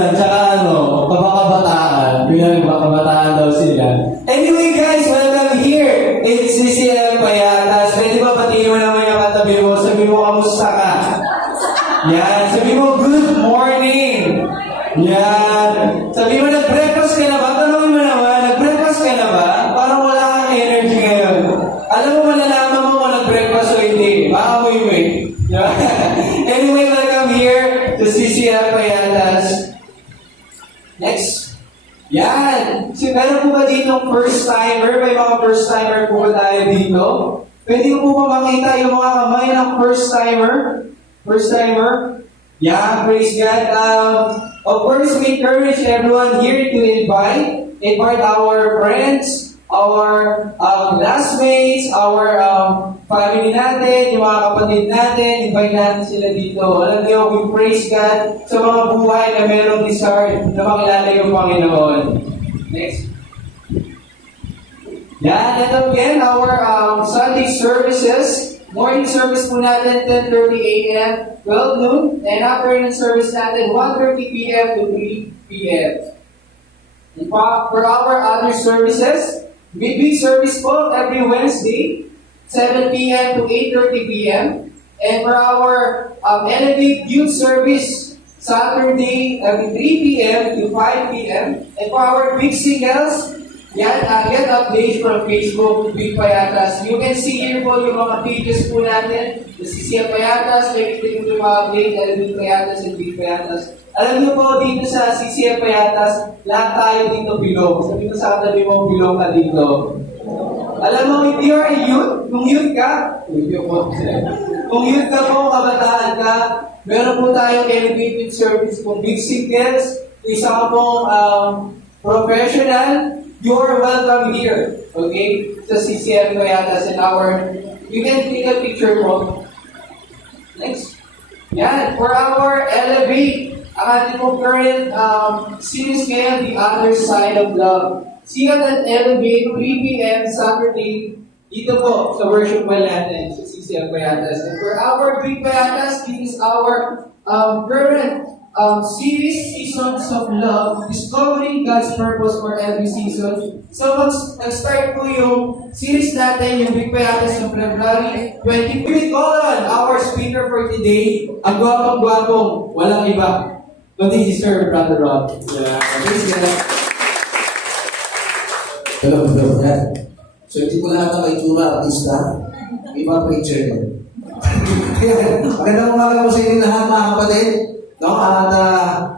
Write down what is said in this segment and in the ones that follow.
yan. Tsaka kabakabataan. Pinag-bakabataan daw sila. Anyway guys, welcome here. It's CCM Payatas. Pwede ba patingin mo naman yung katabi mo? Sabi mo, kamusta ka? Yan. Sabi mo, good morning. Yan. Sabi mo, nag-breakfast ka na ba? Tanongin mo naman, nag-breakfast ka na ba? Parang wala kang energy ngayon. Alam mo, malalaman mo kung nag-breakfast o hindi. Maamoy mo eh. Yan. Anyway, welcome here to CCM Payatas. Next. Yan. So, meron po ba dito first timer? May mga first timer po ba tayo dito? Pwede po ba makita yung mga kamay ng first timer? First timer? Yeah, praise God. Of course, we encourage everyone here to invite our friends, our classmates, our family natin, yung mga kapatid natin, invite natin sila dito. Alam niyo, we praise God sa mga buhay na merong desire na makilala yung Panginoon. Next. Yan, and again, our Sunday services. Morning service po natin, 10:30 a.m., 12 noon, and afternoon service natin, 1:30 p.m. to 3 p.m. And for our other services, midweek service po every Wednesday, 7 p.m. to 8:30 p.m. And for our Elevate Youth Service, Saturday, every 3 p.m. to 5 p.m. And for our big singles, yan, get updates from Facebook, Big Payatas. You can see here po yung mga pages po natin. The CCM Payatas, may click yung mga update, and Big Payatas and Big Payatas. Alam niyo po, dito sa CCM Payatas, lahat tayo dito bilong. Sabi ko sa katabi mo, bilong ka dito. Alam mo, if you're a youth, kung youth ka, kung youth ka po, kabataan ka, meron po tayong elevated service po, big singles, isa ka pong professional, you're welcome here. Okay? Sa CCM Payatas and you can take a picture mo. Next. Yan. For our Elevate, ang ating po current series ngayon, The Other Side of Love. See you at Elevate, 3 p.m. Saturday, dito po sa worship hall natin sa CCM Payatas. And for our Big Payatas, this is our current series, Seasons of Love, discovering God's purpose for every season. So, nag-start po yung series natin, yung Big Payatas ng February 20. We call on our speaker for today, ang gwapong-gwapong, walang iba. But this is Sir Brother Rob. Yeah. Please get up. Hello, Brother. So, hindi ko lahat na may tura, artista. Iba preacher ko. Kaya, magandang umaga po sa inyo lahat, mga kapatid. No? At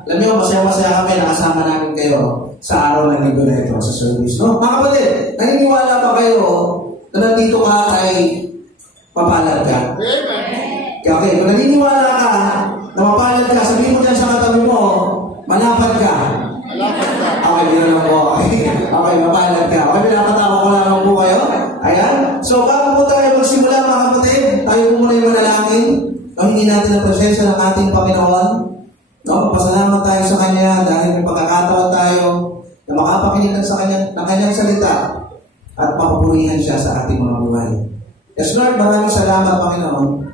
alam niyo, masaya-masaya kami nakasama namin kayo sa araw ng linggo na ito sa service. No? Mga kapatid, naniniwala ba kayo na nandito ka ay papalad ka? Okay, kung naniniwala ka na mapalad ka, sabihin mo dyan sa katabi mo, malapad ka. Okay, yun lang po. Okay, mapalad ka. Okay, pinapatawa ko lang po kayo. Ayan. So, bago po tayo magsimula, mga kapatid, tayo po muna yung manalangin. Pangingin natin ang presensya ng ating Panginoon. No, pasalamat tayo sa Kanya dahil may pagkakataon tayo na makapakinig sa Kanya ng Kanyang salita at mapupurihan siya sa ating mga buhay. Yes, Lord, maraming salamat, Panginoon,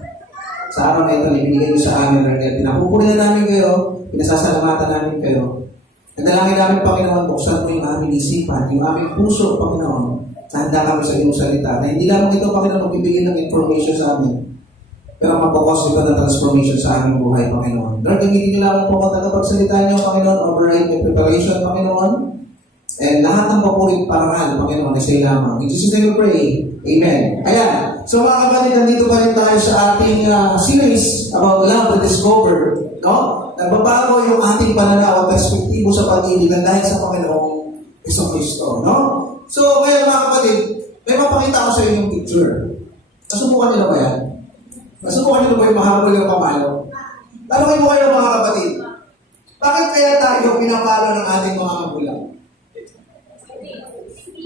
sa araw na ito na ibinigay mo sa amin, Lord. Pinapupurihan namin kayo, pinasasalamatan namin kayo. Nadalangin namin, Panginoon, buksan mo yung aming isipan, yung aming puso, Panginoon, na handa kami sa iyong salita. Na hindi lamang ito, Panginoon, magbibigay ng information sa amin, pero mapokos ito na transformation sa aming buhay, Panginoon. Lord, gamitin niyo lamang po kung tagapagsalita niyo, Panginoon, override may preparation, Panginoon. And lahat ng papurit parangal, Panginoon, ay sa'yo lamang. In Jesus' name we pray. Amen. Ayan. So mga kapatid, nandito pa rin tayo sa ating series about love to discover. No? Nagbabago yung ating pananaw at perspektibo sa pag-ibig dahil sa Panginoong Kristo. No? So, kaya mga kapatid, may mapakita ko sa inyo yung picture. Nasubukan nila ba yan? Nasubukan nila ba yung mahabol yung pamalo? Tanungin mo kayo mga kapatid, bakit kaya tayo pinapalo ng ating mga magulang?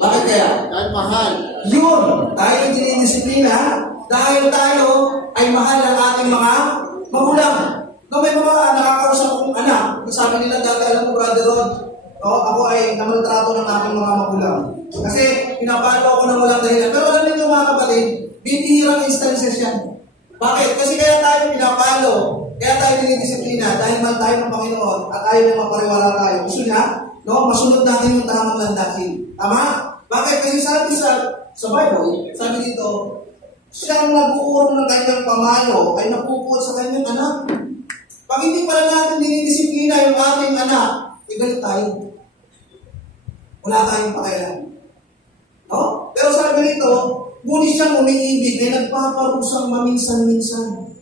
Bakit kaya? Dahil mahal. Yun! Tayo dinidisiplina dahil tayo ay mahal ng ating mga magulang. No, may mga nakakausap kong anak. Sabi nila dati, alam mo, Brother Rod, no, ako ay namaltrato ng aking mga magulang. Kasi pinapalo ako ng walang dahilan. Pero alam niyo mga kapatid, bibihirang instances yan. Bakit? Kasi kaya tayo pinapalo Kaya tayo dinidisiplina dahil mahal tayo ng Panginoon at ayaw niya mapariwala tayo. Gusto niya, no, masunod natin yung tamang landasin. Tama? Bakit? Kasi sabi sa Bible, sabi dito, siyang nag-uurong ng kanyang pamayo ay napupot sa kanyang anak. Pag hindi pala natin dinidisiplina yung ating anak, igalit tayo. Wala tayong pakialam. No? Pero sabi dito, ngunit siyang umiibig ay nagpaparusang maminsan-minsan.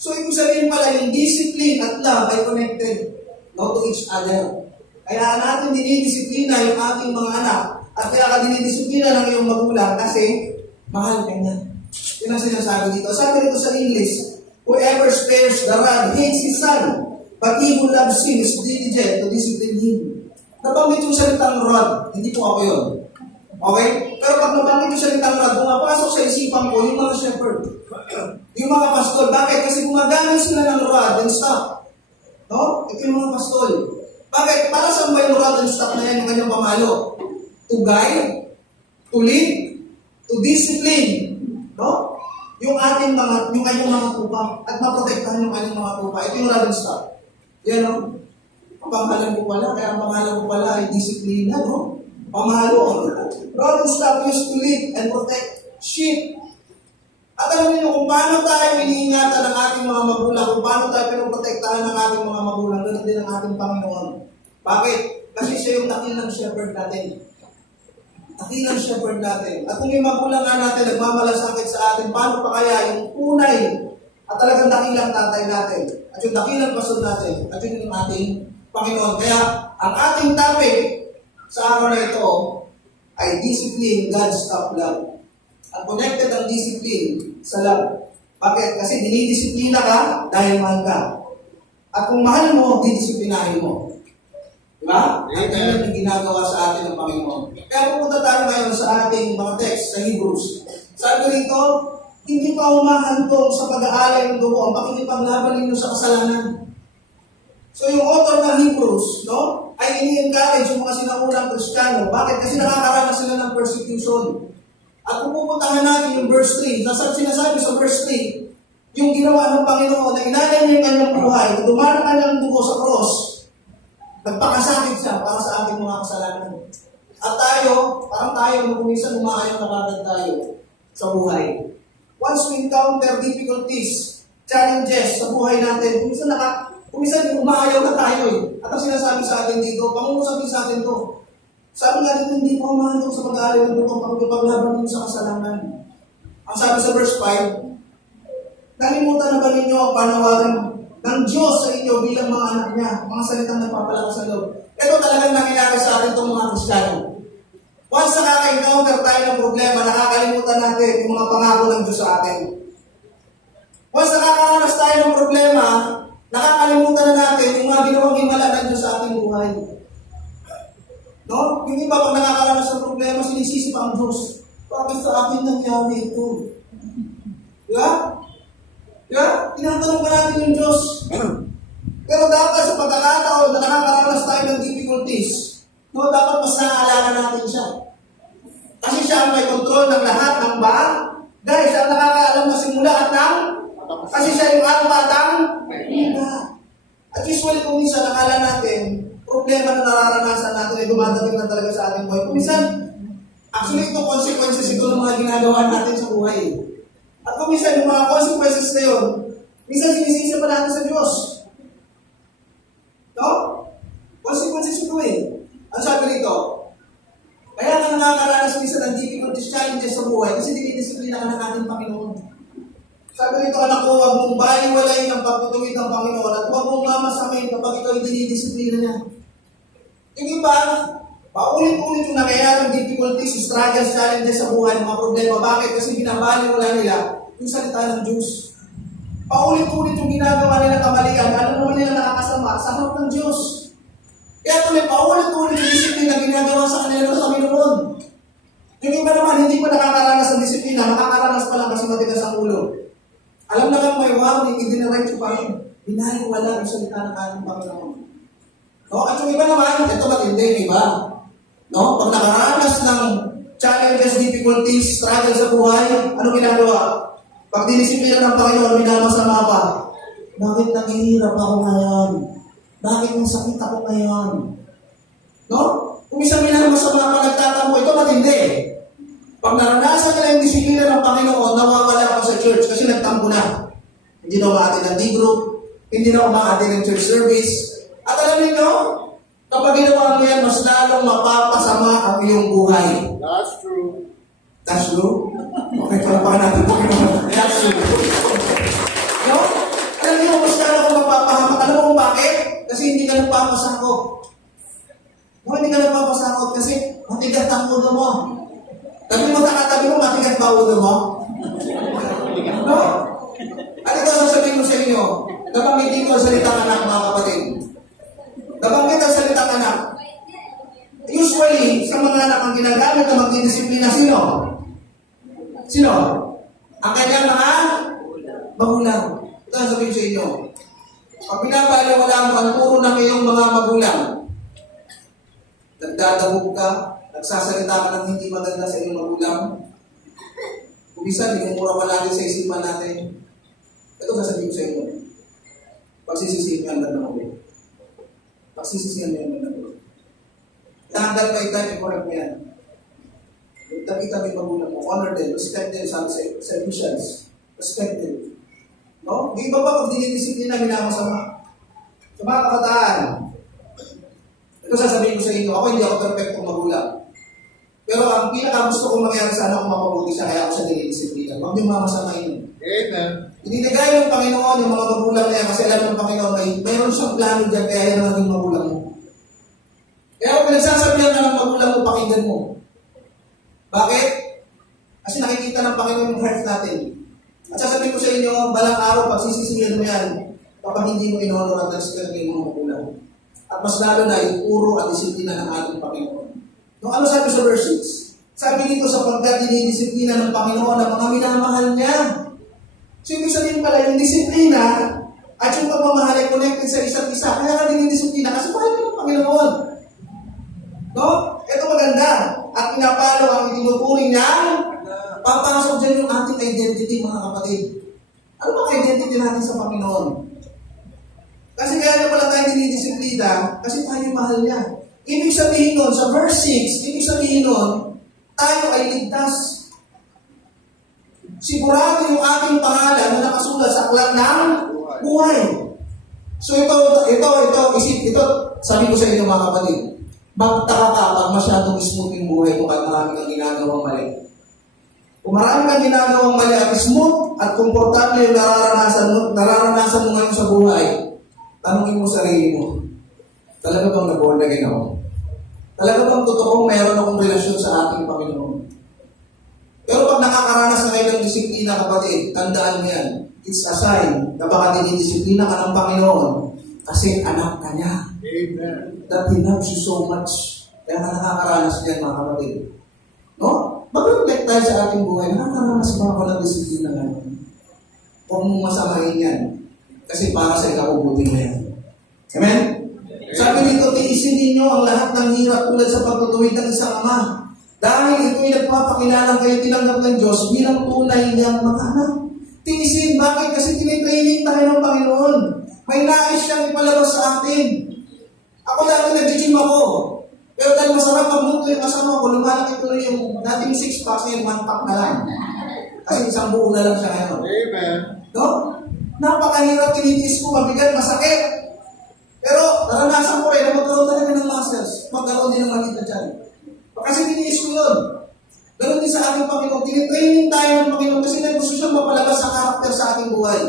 So, ibig sabihin pala, yung discipline at love ay connected, no, to each other. Kaya natin dinidisiplina yung ating mga anak at kaya ka dinidisiplina ng iyong magulang kasi mahal ka niya. Yun ang sinasabi dito. Sabi dito sa English, whoever spares the rod hates his son, but he who loves him is diligent to discipline him. Nabanggit yung salitang rod, hindi po ako yun. Okay? Pero pag nabanggit yung salitang rod, pumapasok sa isipan ko yung mga shepherd. Yung mga pastol. Bakit? Kasi gumagamit sila ng rod and staff. No? Ito yung mga pastol. Bakit? Para saan ba yung rod and staff na yan yung kanyang pamalo? To guide, to lead, to discipline. No? Yung kanyang mga tupa. At maprotektahan yung kanyang mga tupa. Ito yung rod and staff. Yan, no? Ang pangalan ko pala, kaya ang pangalan ko pala ay disiplina, no? Pamalo. Rod and staff used to lead and protect sheep. At alam niyo kung paano tayo iniingatan ng ating mga magulang, kung paano tayo pinoprotektahan ng ating mga magulang, ganoon din ang ating Panginoon. Bakit? Kasi siya yung dakilang shepherd natin. Dakilang shepherd natin. At kung yung magulang nga natin nagmamalasakit sa atin, paano pa kaya yung tunay at talagang dakilang tatay natin, at yung dakilang pastor natin, at yun yung ating Panginoon. Kaya ang ating topic sa araw na ito ay discipline, God's top love. At connected ang discipline sa love. Bakit? Kasi dinidisiplina ka dahil mahal ka. At kung mahal mo, didisiplinahin mo. Diba? At yan yung ginagawa sa atin ng Panginoon. Kaya pupunta tayo ngayon sa ating mga text sa Hebrews. Sabi rito, hindi pa humahantong sa pag-aalay ng dugo ang pakikipaglaban ninyo sa kasalanan. So yung author ng Hebrews, no, ay ini-encourage yung mga sinaunang Kristiyano. Bakit? Kasi nakakaranas sila ng persecution. At kung pupuntahan natin yung verse 3, sinasabi sa verse 3, yung ginawa ng Panginoon na inalay niya yung kanyang buhay, dumaan ang kanyang dugo sa cross, nagpakasakit siya para sa ating mga kasalanan. At tayo, parang tayo, kung minsan umaayaw na kagad tayo sa buhay. Once we encounter difficulties, challenges sa buhay natin, kung minsan umaayaw na tayo eh. At ang sinasabi sa atin dito, pangungusap din sa atin to. Sabi nga dito, hindi po humahantong sa pag-aalay ng dugo pagpapaglaban ninyo sa kasalanan. Ang sabi sa verse 5, nalimutan na ba ninyo ang panawagan ng Diyos sa inyo bilang mga anak niya, mga salitang nagpapalakas sa loob? Ito talagang nangyayari sa atin itong mga Kristiyano. Once nakaka-encounter tayo ng problema, nakakalimutan natin yung mga pangako ng Diyos sa atin. Once nakakaranas tayo ng problema, nakakalimutan na natin yung mga ginawang himala ng Diyos sa ating buhay. No? Yung iba pag nakakaranas ng problema, sinisisi pa ang Diyos. Bakit sa akin nangyari ito? Diba? Diba? Tinatanong pa natin yung Diyos. Pero dapat sa pagkakataon na nakakaranas tayo ng difficulties, no, dapat mas naaalala natin siya. Kasi siya ang may control ng lahat ng baang. Dahil siya ang nakakaalam na simula at ng kasi siya yung alpha at ang at usually kung minsan nakala natin problema na nararanasan natin ay dumadating na talaga sa ating buhay. Kung minsan, actually ito consequences ito ng mga ginagawa natin sa buhay. At kung minsan yung mga consequences na yun, minsan sinisisi pa natin sa Diyos. No? Consequences ito eh. Ang sabi rito, kaya ka nakakaranas minsan ng difficulties, challenges sa buhay kasi dinidisiplina ka ng ating Panginoon. Sabi rito, anak ko, huwag mong baliwalayin ang pagtutuwid ng Panginoon at huwag mong mamasamin kapag ikaw ay dinidisiplina niya. Yung iba, paulit-ulit yung nangyayari difficulties, struggles, challenges sa buhay, mga problema. Bakit? Kasi binabaliwala nila yung salita ng Diyos. Paulit-ulit yung ginagawa nila kamalian, alam naman nila nakakasama sa harap ng Diyos. Kaya tuloy, paulit-ulit yung disiplina na ginagawa sa kanila ng Panginoon. Yung iba naman, hindi pa nakakaranas ng disiplina, nakakaranas pa lang kasi matigas ang ulo. Alam na lang may warning, idinirect pa rin. Binaliwala yung salita ng ating Panginoon. No? At yung iba naman, ito matindi, iba. No? Pag nakaranas ng challenges, difficulties, struggles sa buhay, anong ginagawa? Pag dinisiplina ng Panginoon, minamasama pa. Bakit naghihirap ako ngayon? Bakit may sakit ako ngayon? No? Kung isang minamasa mga nagtatampo, ito matindi. Pag naranasan nila yung disiplina ng Panginoon, nawawala ako sa church kasi nagtampo na. Hindi na umaatin ng D-group, hindi na umaatin ng church service. At alam niyo, kapag ginawa mo yan, mas lalong mapapasama ang iyong buhay. That's true. That's true? Okay, palapakan natin Panginoon. That's true. No? Alam niyo, mas lalong mapapahamak. Alam mo kung bakit? Kasi hindi ka nagpapasakop. No, hindi ka nagpapasakop kasi matigas ang ulo mo. Sabi mo sa katabi mo, matigas ba ulo mo? No? At ito sasabihin ko sa inyo, nabanggit dito ang salitang anak, mga kapatid. Nabanggit ang salitang anak. Usually, sa mga anak ang ginagamit na magdidisiplina, sino? Sino? Ang kanyang mga magulang. Ito ang sabihin sa inyo. Pag pinapaliwala mo ang puro ng iyong mga magulang, nagdadabog ka, nagsasalita ka ng hindi maganda sa iyong magulang, kumisa, hindi mura pa natin sa isipan natin. Ito sasabihin ko sa inyo. Pagsisisihan lang ako. Pagsisisihan lang ako. Dahan-dahan by time, i-correct mo yan. Kita may magulang mo. Honor them. Respect them sa officials. Respect them. No? Di ba pag dinidisiplina, minamasama? Sa mga kabataan, ito sasabihin ko sa inyo, ako hindi ako perfectong magulang. Pero ang pinaka-gusto kong mangyari sa anak ko mapabuti siya, kaya ako siya dinidisiplina. Huwag niyo mamasamain. Amen. Ininigay ng Panginoon yung mga magulang niya kasi alam ng Panginoon na mayroon siyang plano dyan kaya yan ang naging magulang mo. Kaya kung pinagsasabihan ka ng magulang mo, pakinggan mo. Bakit? Kasi nakikita ng Panginoon yung heart natin. At sasabihin ko sa inyo, balang araw, pagsisisihan mo yan kapag hindi mo inonoran ng sila ng mga magulang. At mas lalo na yung puro at disiplina ng ating Panginoon. Nung ano sabi sa verse 6? Sabi dito sapagkat dinidisiplina ng Panginoon ang mga minamahal niya. So, ibig sabihin pala, yung disiplina at yung pagmamahal ay connected sa isa't isa. Kaya ka dinidisiplina kasi mahal ka ng Panginoon. No? Ito maganda. At pinapalo ang itinuturing niya, papasok dyan yung ating identity, mga kapatid. Ano ba identity natin sa Panginoon? Kasi kaya na pala tayo dinidisiplina kasi tayo mahal niya. Ibig sabihin nun, sa verse 6, ibig sabihin nun, tayo ay ligtas. Sigurado yung ating pangalan na nakasulat sa aklat ng buhay. So ito, sabi ko sa inyo mga kapatid, magtaka ka pag masyadong smooth yung buhay mo at marami kang ginagawang mali. Kung marami kang ginagawang mali at smooth at komportable yung nararanasan mo ngayon sa buhay, tanungin mo sarili mo, talaga bang nag-born again ako? Talaga bang totoong mayroon akong relasyon sa ating Panginoon? Pero pag nakakaranas na kayo ng disiplina, kapatid, tandaan mo yan. It's a sign na baka dinidisiplina ka ng Panginoon kasi anak ka niya. Amen. That He loves you so much. Kaya ka nakakaranas yan, mga kapatid. No? Mag-reflect tayo sa ating buhay. Nakakaranas ba ako ng disiplina ngayon? Huwag mong masamahin yan. Kasi para sa ikabubuti mo yan. Amen? Sabi dito, tiisin ninyo ang lahat ng hirap tulad sa pagtutuwid ng isang ama. Dahil ito'y nagpapakilala kayo tinanggap ng Diyos bilang tunay niyang mga anak. Tiisin, bakit? Kasi tinitraining tayo ng Panginoon. May nais siyang ipalabas sa atin. Ako dati nag-gym ako. Pero dahil masarap magluto yung kasama ko, lumalaki tuloy yung dating 6 packs ngayon, 1 pack na lang. Kasi isang buo na lang siya ngayon. Amen. No? Napakahirap, tinitiis ko, mabigat, masakit. Pero naranasan ko rin na magkaroon talaga ng muscles. Magkaroon din ng maliit na tiyan. Kasi tiniis ko yun. Ganun din sa ating Panginoon. Tinitraining tayo ng Panginoon kasi may gusto siyang mapalabas sa karakter sa ating buhay.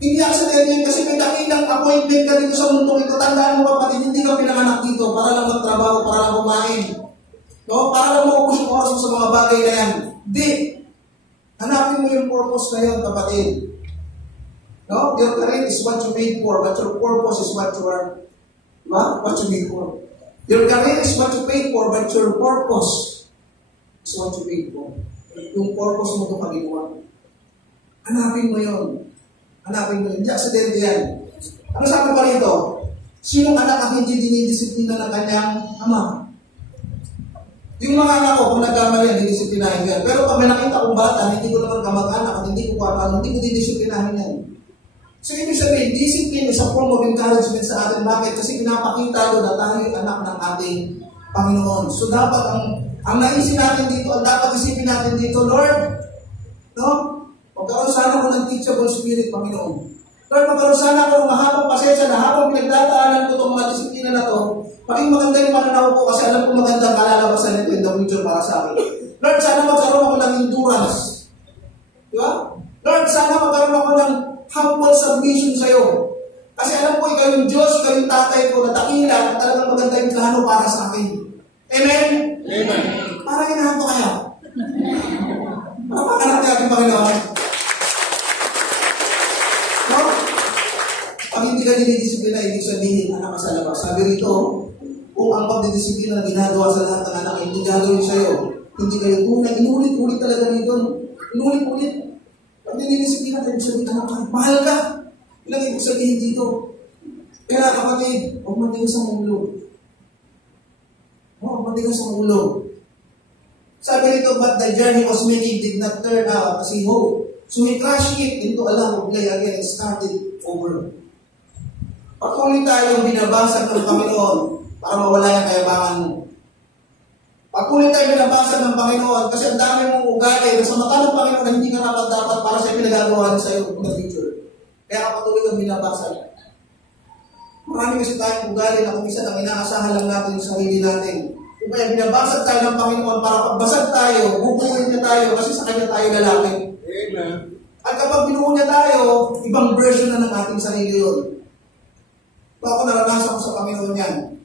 Hindi accident yun kasi may dakilang appointment ka dito sa mundong ito. Tandaan mo kapatid, hindi ka pinanganak dito para lang magtrabaho, para lang kumain. No? Para lang maubos yung oras mo sa mga bagay na yan. Hindi. Hanapin mo yung purpose na yun, kapatid. No? Your career is what you made for, but your purpose is what you are, what you made for. Your career is what you paid for, but your purpose is what you paid for. Yung purpose mo ito pag-iwan. Hanapin mo yun. Hanapin mo yun. Hindi aksidente yan. Ano sabi pa rito? Sinong anak ang hindi dinidisiplina ng kanyang ama? Yung mga anak ko, kung nagkamali yan, didisiplinahin yan. Pero pag may nakita kong bata, hindi ko naman kamag-anak at hindi ko kung ano, hindi ko didisiplinahin yan. So, ibig sabihin, discipline is a form of encouragement sa atin. Bakit? Kasi pinapakita doon na tayo ay anak ng ating Panginoon. So, dapat ang naisip natin dito, ang dapat isipin natin dito, Lord, no? Magkaroon sana ko ng teachable spirit, Panginoon. Lord, magkaroon sana ako ng mahabang pasensya na habang pinagdadaanan ko itong mga disiplina na to, maging maganda yung pananaw ko kasi alam ko magandang kalalabasan nito in the future para sa akin. Lord, sana magkaroon ako ng endurance. Di ba? Lord, sana magkaroon ako ng humble submission sa'yo. Kasi alam ko, ikaw yung Diyos, ikaw yung tatay ko na takila at talagang maganda yung plano para sa akin. Amen? Amen. Parang inahanto kaya. Napakanak niya ating Panginoon. No? Pag hindi ka dinidisiplina, ibig sabihin, anak ka sa labas. Sabi rito, kung ang pagdidisiplina na ginagawa sa lahat ng anak, hindi gagawin sa'yo, hindi kayo tunay, inulit-ulit talaga dito. Inulit-ulit. Pag dinidisiplina ka, ibig sabihin, anak ka, mahal ka. Ilang ibig sabihin dito. Kaya kapatid, huwag matigas ang ulo. Huwag matigas ang ulo. Sabi nito, but the journey was making did not turn out as he hoped. So he crashed it into a love of play again and started over. Patuloy tayong binabasag ng Panginoon para mawala yung kayabangan mo. Patuloy tayong binabasag ng Panginoon kasi ang dami mong ugali na sa mata ng Panginoon na hindi ka dapat para sa pinagagawa niya sa iyo in the future. Kaya patuloy kang binabasag. Marami kasi tayong ugali na kung minsan ang inaasahan lang natin yung sarili natin. Kung kaya binabasag tayo ng Panginoon para pagbasag tayo, bubuhin niya tayo kasi sa Kanya tayo lalapit. Amen. At kapag binuo niya tayo, ibang version na ng ating sarili yun. Ako naranasan ko sa Panginoon yan.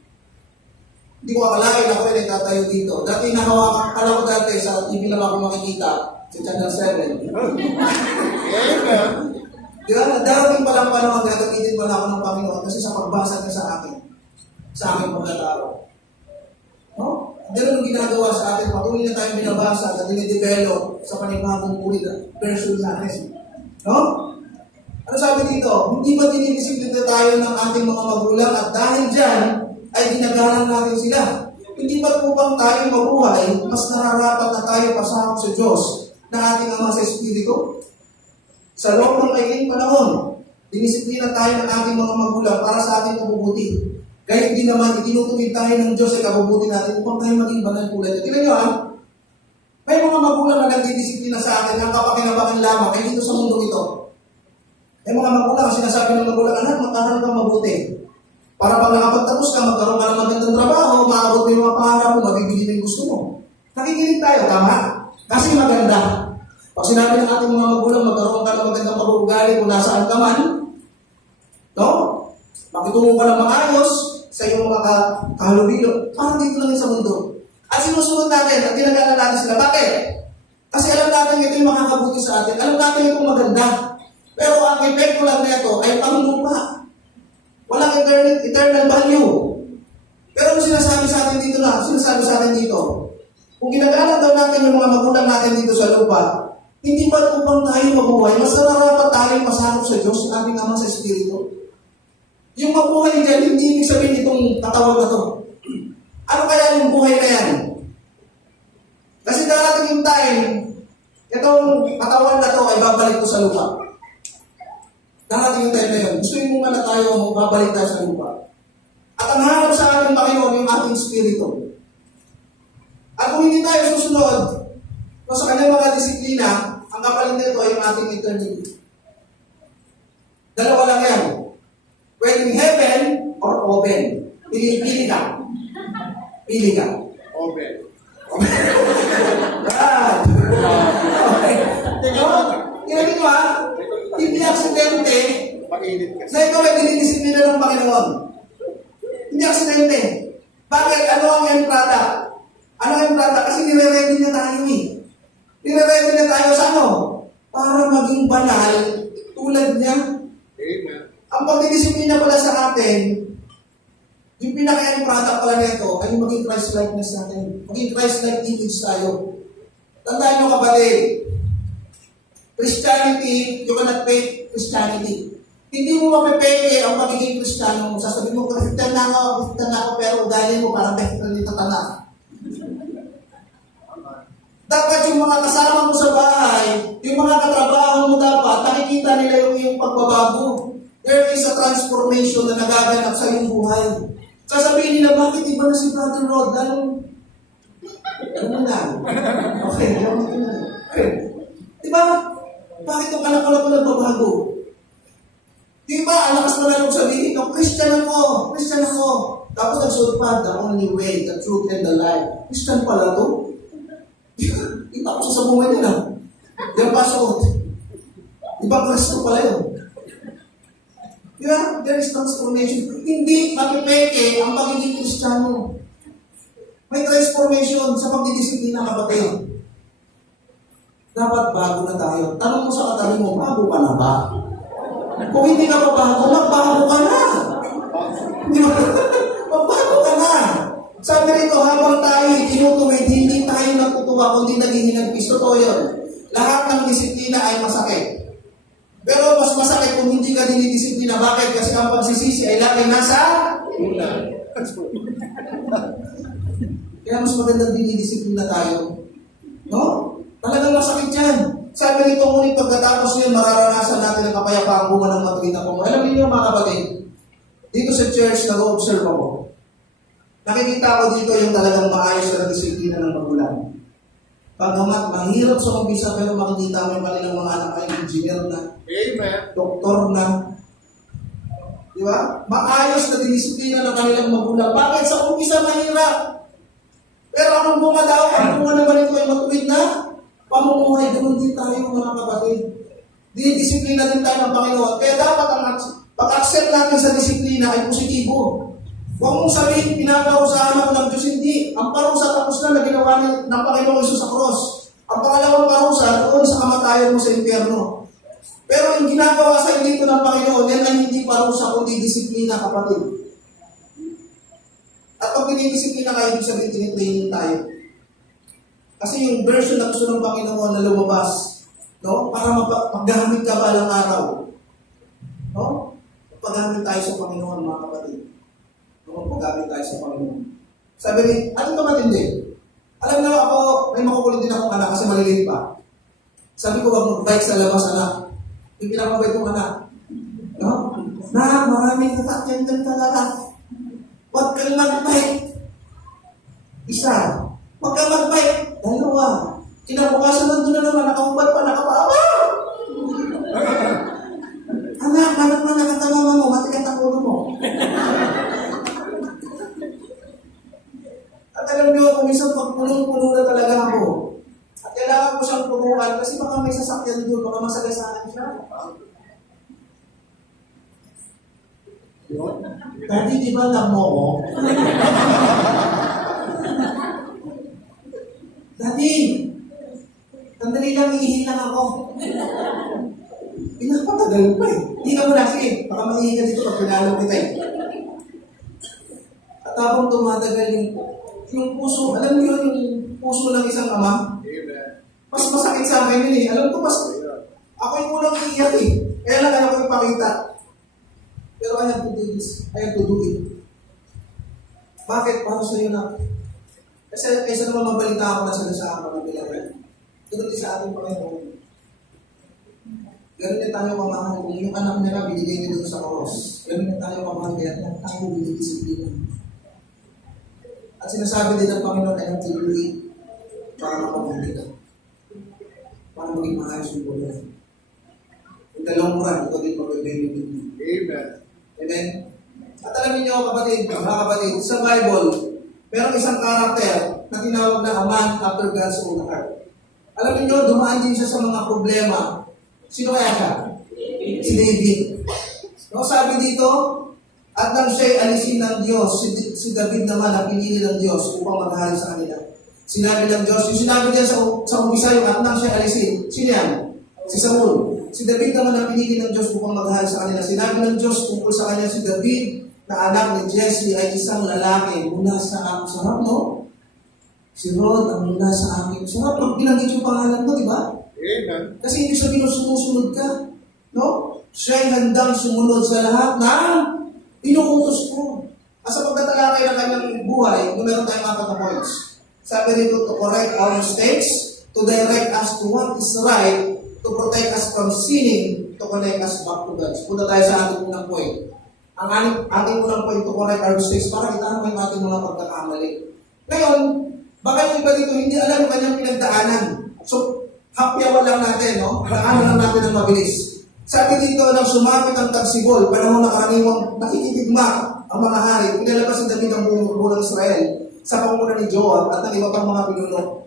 Hindi ko akalain ako rin tatayo dito. Dati nahawakan, kala ko dati sa TV lang ako makikita, sa Channel 7. Amen. Di ba? Darating pa lang panahon, gagamitin pa lang ako ng Panginoon kasi sa pagbasa niya sa aking pagkatao. No? Ganun ang ginagawa sa atin. Patuloy na tayong binabasa at dinidevelop sa panibagong ulit version natin. No? Ano sabi dito? Hindi ba dinidisiplina tayo ng ating mga magulang at dahil dyan ay ginagalang natin sila? Hindi ba upang tayo mabuhay, mas nararapat na tayo pasakop sa Diyos na ating Ama sa Espiritu? Sa loob ng maikling panahon, dinisiplina tayo ng ating mga magulang para sa ating kabubuti. Kaya hindi naman itinutuwid tayo ng Diyos sa kabubuti natin upang tayo maging banal tulad. Tingnan nyo may mga magulang na nagdidisiplina sa atin ang kapakinabangan lamang ay dito sa mundo ito. May mga magulang, sinasabi ng magulang, anak, mag-aral kang mabuti. Para pag nakapagtapos ka, magkaroon ka ng magandang trabaho, maabot mo yung mga pangarap mo, mabibili mo yung gusto mo. Nakikinig tayo, tama? Kasi maganda. Pag sinabi ng ating mga magulang, magkaroon ka ng magandang pag-uugali kung nasaan ka man, no? Makitungo ka ng maayos sa iyong mga kahalubilo, parang dito lang sa mundo. At sinusunod natin, at tinagalan natin sila. Bakit? Kasi alam natin ito yung makakabuti sa atin. Alam natin itong maganda. Pero ang epekto lang nito ay panglupa. Walang eternal value. Pero ano sinasabi sa atin dito na? Sinasabi sa atin dito, kung ginagalang daw natin yung mga magulang natin dito sa lupa, hindi ba upang tayo mabuhay, mas nararapat tayong masakop sa Diyos, yung ating Ama sa Espiritu? Yung mabuhay dyan, hindi ibig sabihin itong katawan na to. Ano kaya yung buhay na yan? Kasi darating yung time, itong katawan na to ay babalik ko sa lupa. Darating yung time na yun. Gusto mo nga na tayo babalik tayo sa lupa. At ang hanap sa ating Panginoon yung ating Espiritu. At kung hindi tayo susunod, kung sa kanyang mga disiplina, ang kapalit nito ay yung ating eternity. Dalawa lang yan. Pwedeng heaven or oven. Pili ka. Pili ka. Amen. Yan. Okay. Tingnan mo hindi aksidente Mainit kasi. na ikaw ay dinidisiplina ng Panginoon. Hindi aksidente. Bakit? Ano ang end product? Ano ang end product? Kasi nire-ready na tayo eh. Nire-ready na tayo sa ano? Para maging banal tulad niya. Amen. Ang pagdidisiplina pala sa atin, yung pinaka-end product pala nito ay maging Christ-likeness natin. Maging Christ-like image tayo. Tandaan nyo kapatid, Christianity, you cannot fake Christianity. Hindi mo mapipeke ang pagiging Kristiyano mo. Sasabihin mo, Christian na ako, pero ugali mo parang Bethel nito tanak. Dapat yung mga kasama mo sa bahay, yung mga katrabaho mo dapat, nakikita nila yung iyong pagbabago. There is a transformation na nagaganap sa iyong buhay. Sasabihin nila, bakit iba na si Brother Rod? Ano na? Okay, diba? Bakit ang anak-anak ko nagbabago? Diba, ang lakas mo na lang sabihin, Christian ako. Tapos nagsuot pa, the only way, the truth, and the life. Christian pala to? Iba ko sa bunga niya na. Diba pa suot? Diba Kristo pala yun? Diba? There is transformation. Hindi mapipeke ang pagiging Kristiyano. May transformation sa pagdidisiplina, kapatid. Dapat bago na tayo. Tanong mo sa katabi mo, bago ka na ba? Kung hindi ka pa bago, magbago ka na. Di ba? Magbago ka na. Sabi rito, habang tayo tinutuwid, hindi tayo natutuwa kundi naghihinagpis. Totoo yun. Lahat ng disiplina ay masakit. Pero mas masakit kung hindi ka dinidisiplina. Bakit? Kasi ang pagsisisi ay lagi nasa una. Kaya mas magandang dinidisiplina tayo. No? Talagang masakit yan. Sabi nito, ngunit pagkatapos yun, mararanasan natin ang kapayapaang bunga ng matuwid na kung alam niyo mga kapatid, dito sa church, nag-observe ako. Nakikita ko dito yung talagang maayos na disiplina ng magulang. Pagamat mahirap sa umpisa, pero makikita mo yung kanilang mga anak ay engineer na, Amen. doktor na. Di ba? Maayos na disiplina ng kanilang magulang. Bakit? Sa umpisa mahirap. Pero anong bunga daw? Ang bunga naman ito ay matuwid na pamumuhay. Ganun din tayo mga kapatid. Dinidisiplina din tayo ng Panginoon. Kaya dapat ang pag-accept natin sa disiplina ay positibo. Huwag mong sabihin, pinaparusahan ako ng Diyos. Hindi. Ang parusa tapos na ginawa ng Panginoon Isus sa cross. Ang pangalawang parusa, doon sa kamatayan mo sa impyerno. Pero yung ginagawa sa dito ng Panginoon, yan ay hindi parusa, kundi disiplina, kapatid. At pag pinidisiplina kayo, ibig sabihin, tinitraining tayo. Kasi yung version na gusto ng Panginoon na lumabas, no? Para maggamit ka balang araw. No? Paggamit tayo sa Panginoon, mga kapatid. No? Paggamit tayo sa Panginoon. Sabi rin, ano ito matindi? Alam na ako, may makukulit din akong anak kasi maliliit pa. Sabi ko, wag mag-bike sa labas, anak. Yung pinakabay kong anak. No? Na, maraming natakyan din talaga. Huwag kang mag-bike. Isa. Huwag kang mag-bike. Dalawa. Kinabukasan nandun na naman, nakahubad pa, nakapaawa. Anak, anak na nakatama mo, matikat ang ulo mo. At alam niyo, kung isang pagpulong-pulo na talaga ako, at kailangan ko siyang punuan kasi baka may sasakyan doon, baka masagasaan siya. Daddy, di ba alam mo ko? Daddy, sandali lang, iihin lang ako. Pinapatagal pa eh. Hindi ka muna, sige, baka maihin ka dito pag pinalo kita eh. At habang tumatagal yung puso, alam niyo yung puso ng isang ama? Amen. Mas masakit sa akin yun eh. Alam ko, ako yung unang iiyak eh. Kaya lang alam ko ipakita. Pero I have to do this. I have to do it. Bakit? Para sa iyo na. Kasi kaysa naman mabalita ako na sa akin pagbibilangan. Ganun din sa ating Panginoon. Ganun din tayo kamahal. Kung yung anak nila binigay niyo doon sa cross. Ganun din tayo kamahal. Kaya tayo binidisiplina. At sinasabi din ng Panginoon ay ang tinuloy para makabuti ka. Para maging maayos yung buhay. In the long run, ito din mag-benefit mo. Amen. Amen? At alam niyo kapatid, mga kapatid, sa Bible, merong isang karakter na tinawag na a man after God's own heart. Alam niyo, dumaan din siya sa mga problema. Sino kaya siya? Si David. No, sabi dito, at nang siya'y alisin ng Diyos, si David naman ang pinili ng Diyos upang maghari sa kanila. Sinabi ng Diyos, yung sinabi niya sa umpisa yung at nang siya'y alisin, sino yan? Si Saul. Si David naman ang pinili ng Diyos upang maghari sa kanila. Sinabi ng Diyos tungkol sa kanya si David na anak ni Jesse ay isang lalaki mula sa aking sarap, no? Si Rod ang mula sa aking sarap. Pag binanggit yung pangalan mo, di ba? Amen. Kasi ibig sabihin sumusunod ka, no? Siya'y handang sumunod sa lahat ng inuutos ko. At sa pagtatalakay ng kanyang buhay, kung meron tayong apat na points. Sabi rito, to correct our mistakes, to direct us to what is right, to protect us from sinning, to connect us back to God. Punta tayo sa ating unang point. Ang ating unang point to correct our mistakes para kita mo yung ating mga pagkakamali. Ngayon, baka yung iba dito hindi alam yung kanyang pinagdaanan. So, hapyawan lang natin, no? Daanan lang natin ng mabilis. Sabi dito, nang sumapit ang tagsibol, panahon na karaniwang nakikitigma ang mga hari, pinalabas ng David ang buong Israel sa panguna ni Joab at ng iba pang mga pinuno.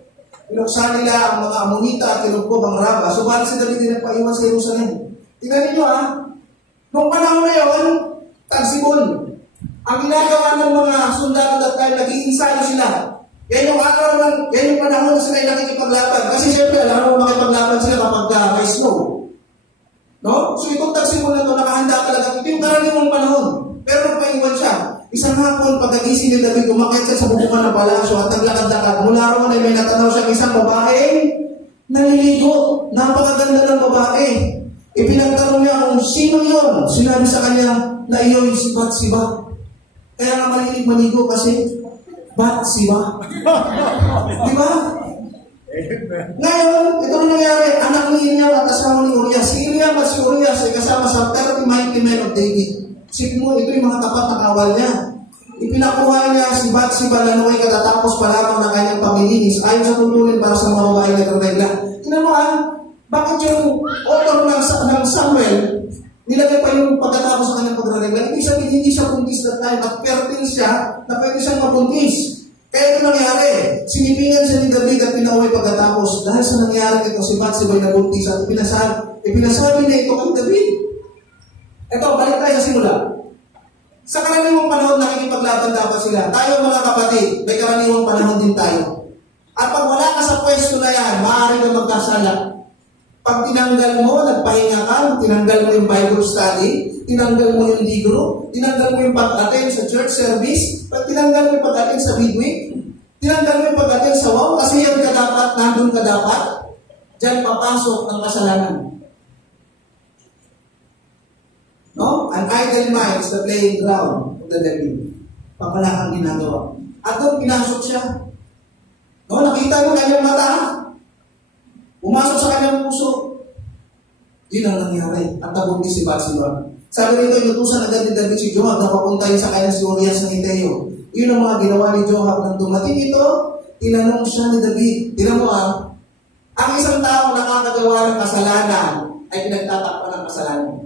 Pinuksan nila ang mga Amonita at tinugpog ang Raba. Subalit si David din nagpaiwan sa Jerusalem. Tingnan ninyo noong panahon na yun, tagsibol. Ang ginagawa ng mga sundalo at tayo, nag-iinsalo sila. Yan yung panahon na sila ay nakikipaglaban. Kasi siyempre, alam mo makipaglaban sila kapag may snow. No? So itong tagsibol na ito, nakahanda talaga. Ito yung karaniwang panahon. Pero nagpaiwan siya. Isang hapon, pagkagising ni David, umakyat siya sa bubungan ng palasyo at naglakad-lakad. Mula roon ay may natanaw siya isang babae naliligo. Napakaganda ng babae. Ipinagtanong niya kung sino yun. Sinabi sa kanya na iyo'y si Batsiba. Kaya nga malilig maligo kasi Batsiba. Di ba? Ngayon, ito na nangyari. Anak ni Iliam at asawa ni Urias. Si Iliam at si Urias ay kasama sa 30 mighty men of David. Isipin mo, ito yung mga tapat na kawal niya. Ipinakuha niya si Batsiba na naway katatapos pa lamang ng kanyang pamilinis ayon sa tuntunin para sa mga babae na nagregla. Tingnan mo bakit yung author ng Samuel nilagay pa yung pagkatapos sa kanyang pagregla? Ibig sabihin, hindi siya buntis that time at fertile siya na pwede siyang mabuntis. Kaya ito nangyari. Sinipingan siya ni David at pinauwi pagkatapos. Dahil sa nangyari ito, si Batsiba ay nabuntis at ipinasabi niya ito kay David. Ito, balik tayo sa simula. Sa karaniwang panahon, nakikipaglaban dapat sila. Tayo mga kapatid, may karaniwang panahon din tayo. At pag wala ka sa pwesto na yan, maaari ka magkasala. Pag tinanggal mo, nagpahinga ka, tinanggal mo yung Bible study, tinanggal mo yung D-group, tinanggal mo yung pag-attend sa church service, pag tinanggal mo yung pag-attend sa midweek, tinanggal mo yung pag-attend sa wow, kasi yan ka dapat, nandun ka dapat, dyan papasok ang kasalanan. No? An idle mind is the playing ground of the devil. Pagkala kang ginagawa. At doon pinasok siya. No? Nakita mo kanyang mata. Pumasok sa kanyang puso. Yun ang nangyari. At nabuntis si Batsiba. Sabi rito, inutusan agad ni David si Joab na papuntahin sa kanya si Urias ng Hiteo. Yun ang mga ginawa ni Joab nang dumating ito. Tinanong siya ni David. Tinan mo ang isang tao nakakagawa ng kasalanan ay pinagtatakpan ng kasalanan.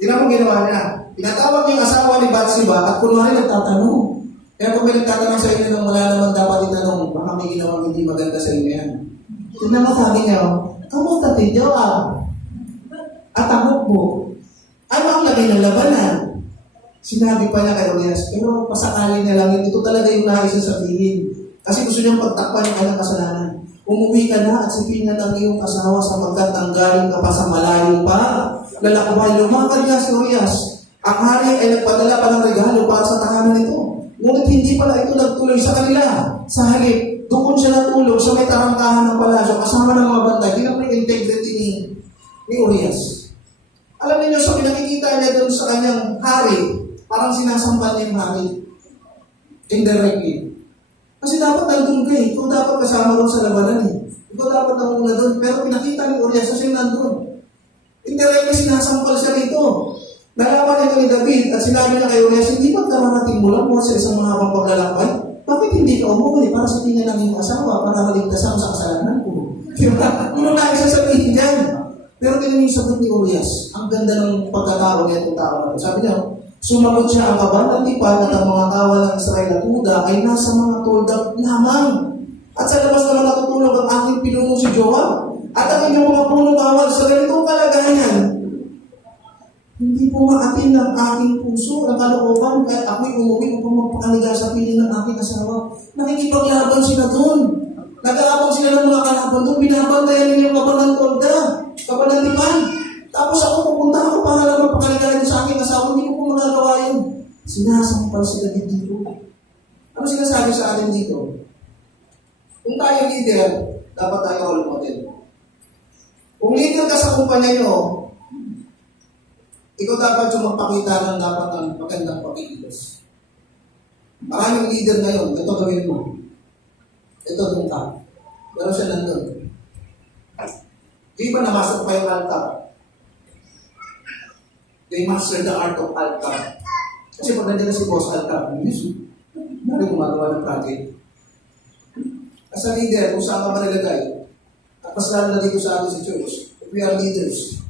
Tinan mo ginawa niya. Pinatawag yung asawa ni Batsiba at kunwari nagtatanong. Kaya kung may nagtatanong sa inyo nang wala naman dapat itanong, baka may ginawang hindi maganda sa inyo yan. Tignan mo sabi niya, kamusta si Joab? At ang mo, ano ang lagay ng labanan? Sinabi pa niya kay Urias, pero pasakali na lang, ito talaga yung nais na sabihin. Kasi gusto niyang pagtakpan ng kanyang kasalanan. Umuwi ka na at sipingan ang iyong asawa sapagkat tanggalin ka pa sa malayo pa. Lalakbay, lumakad nga si Urias. Ang hari ay nagpadala pa ng regalo para sa tahanan nito. Ngunit hindi pala ito nagtuloy sa kanila. Sa halip, doon siya natulog sa may tarangkahan ng palasyo kasama ng mga bantay. Tingnan mo yung integrity ni Urias. Alam niyo, so pinakikita niya doon sa kanyang hari, parang sinasampan niya yung hari. Indirectly. Kasi dapat nandun ka ikaw dapat kasama doon sa labanan Ikaw dapat nanguna doon. Pero pinakita ni Urias na siya nandun. Indirectly sinasampal siya rito. Nalaman ito ni David at sinabi niya kay Urias, hindi ba kararating mo lang mo sa isang mahabang paglalakbay? Bakit hindi ka umuwi para sa tingnan ng iyong asawa para maligtasan sa kasalanan ko? Diba? Ano na isasabihin dyan? Pero ganun yung sagot ni Urias. Ang ganda ng pagkatao niya itong tao na ito. Sabi niya, sumagot siya ang kabandang tipan at ang mga kawal ng Israel at Huda ay nasa mga tuldak lamang. At sa labas naman natutulog ang aking pinunong si Joab. At ang inyong mga punong kawal sa ganitong kalagayan, hindi po maatin ng aking puso, ng kalooban, kahit ako'y umuwi upang magpakaliga sa piling ng aking asawa. Nakikipaglaban sila doon. Nag-aabang sila ng mga kalaban doon. Binabantayan nila yung kabanang tolda, kabanang tipan. Tapos ako pupunta ako para lang magpakaliga sa aking asawa. Hindi ko po magagawa yun. Sinasampal sila dito. Ano sinasabi sa atin dito? Kung tayo leader, dapat tayo role model. Kung leader ka sa kumpanya nyo, ikaw dapat yung magpakita ng dapat ng magandang pagkikilos. Maraming leader ngayon, ito gawin mo. Ito nung ka. Pero siya nandun. Di ba namasok pa yung altar? They master the art of altar. Kasi pag nandiyan na si Boss Altar, mali gumagawa ng project. As a leader, kung saan ka ba nalagay, at mas lalo na dito sa atin sa church, if we are leaders,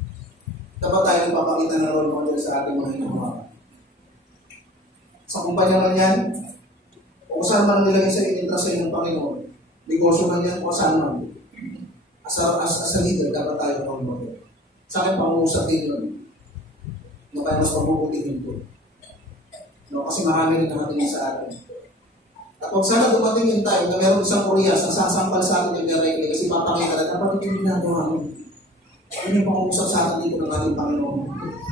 dapat tayo nagpapakita ng role model sa ating mga hinawa. Sa kumpanya man yan, o saan man nilagay sa inintrasay ng Panginoon, negosyo man yan, o saan man. As a leader, dapat tayo role model. Sa akin, pangusap din yun. No, kaya mas pabubutihin ko. No, kasi marami rin nakatingin sa atin. At kung sana dumating yung time na meron isang Koreas na sasampal sa atin yung directly kasi papakita na dapat ito yung ginagawa mo. Ano yung pangusap sa atin dito ng ating Panginoon?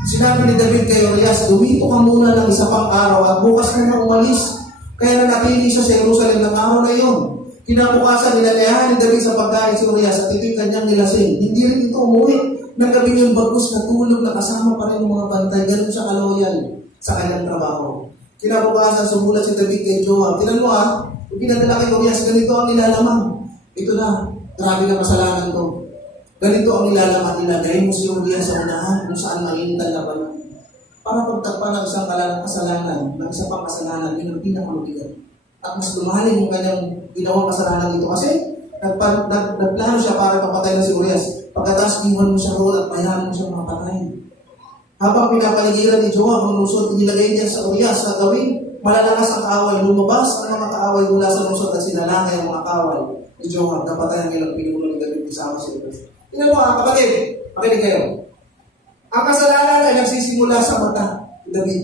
Sinabi ni David kay Urias, dumito ka muna ng isa pang araw at bukas ka na umalis. Kaya nanatili siya sa Jerusalem ng araw na yun. Kinabukasan nilalayahan ni David sa pagkain si Urias at ito yung kanyang nilasing. Hindi rin ito umuwi. Naggabi yung bagus na tulog na kasama pa rin ng mga bantay. Ganun siya kaloyal sa kanyang trabaho. Kinabukasan, sumulat si David kay Joab. Tinan mo kung pinadala kay Urias, ganito ang nilalaman. Ito na, grabe na kasalanan to. Ganito ang nilalaman nila. Dahil mo si Urias sa unahan kung saan mainit na ba. Para pagtagpan ng isang kasalanan, ng isang pang kasalanan, yun ang pinakamabigat. At mas lumalim yung kanyang ginawang kasalanan dito. Kasi nagplano siya para papatay na si Urias. Pagkatapos iwan mo siya roon at payahan mo siya mapatayin. Habang pinapaligiran ni Joab ang lungsod, inilagay niya sa Urias na gawin. Malalakas ang kaaway, lumabas ang mga kaaway mula sa lungsod at sinalangay ang mga kaaway ni Joab. Napatayan nilang pinuno ni David isama si Urias. Tingnan mo kapatid, makinig kayo. Ang kasalanan ay nagsisimula sa mata ni David.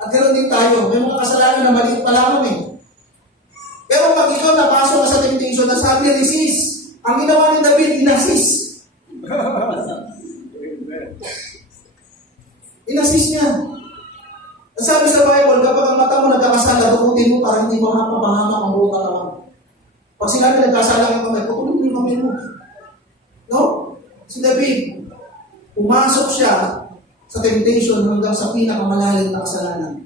At ganoon din tayo, may mga kasalanan na maliit pa lamang Pero pag ikaw napasok sa temptation, nasabi ni Sis, ang ginawa ni David, inasis. Inasis niya. Sabi sa Bible, kapag ang mata mo nagkakasala, tukutin mo para hindi mo mapapahamak ang buong katawan. Pag sila nagkasala ang kamay, tukutin mo yung kamay mo. No? Si David, pumasok siya sa temptation hanggang sa pinakamalalim na kasalanan.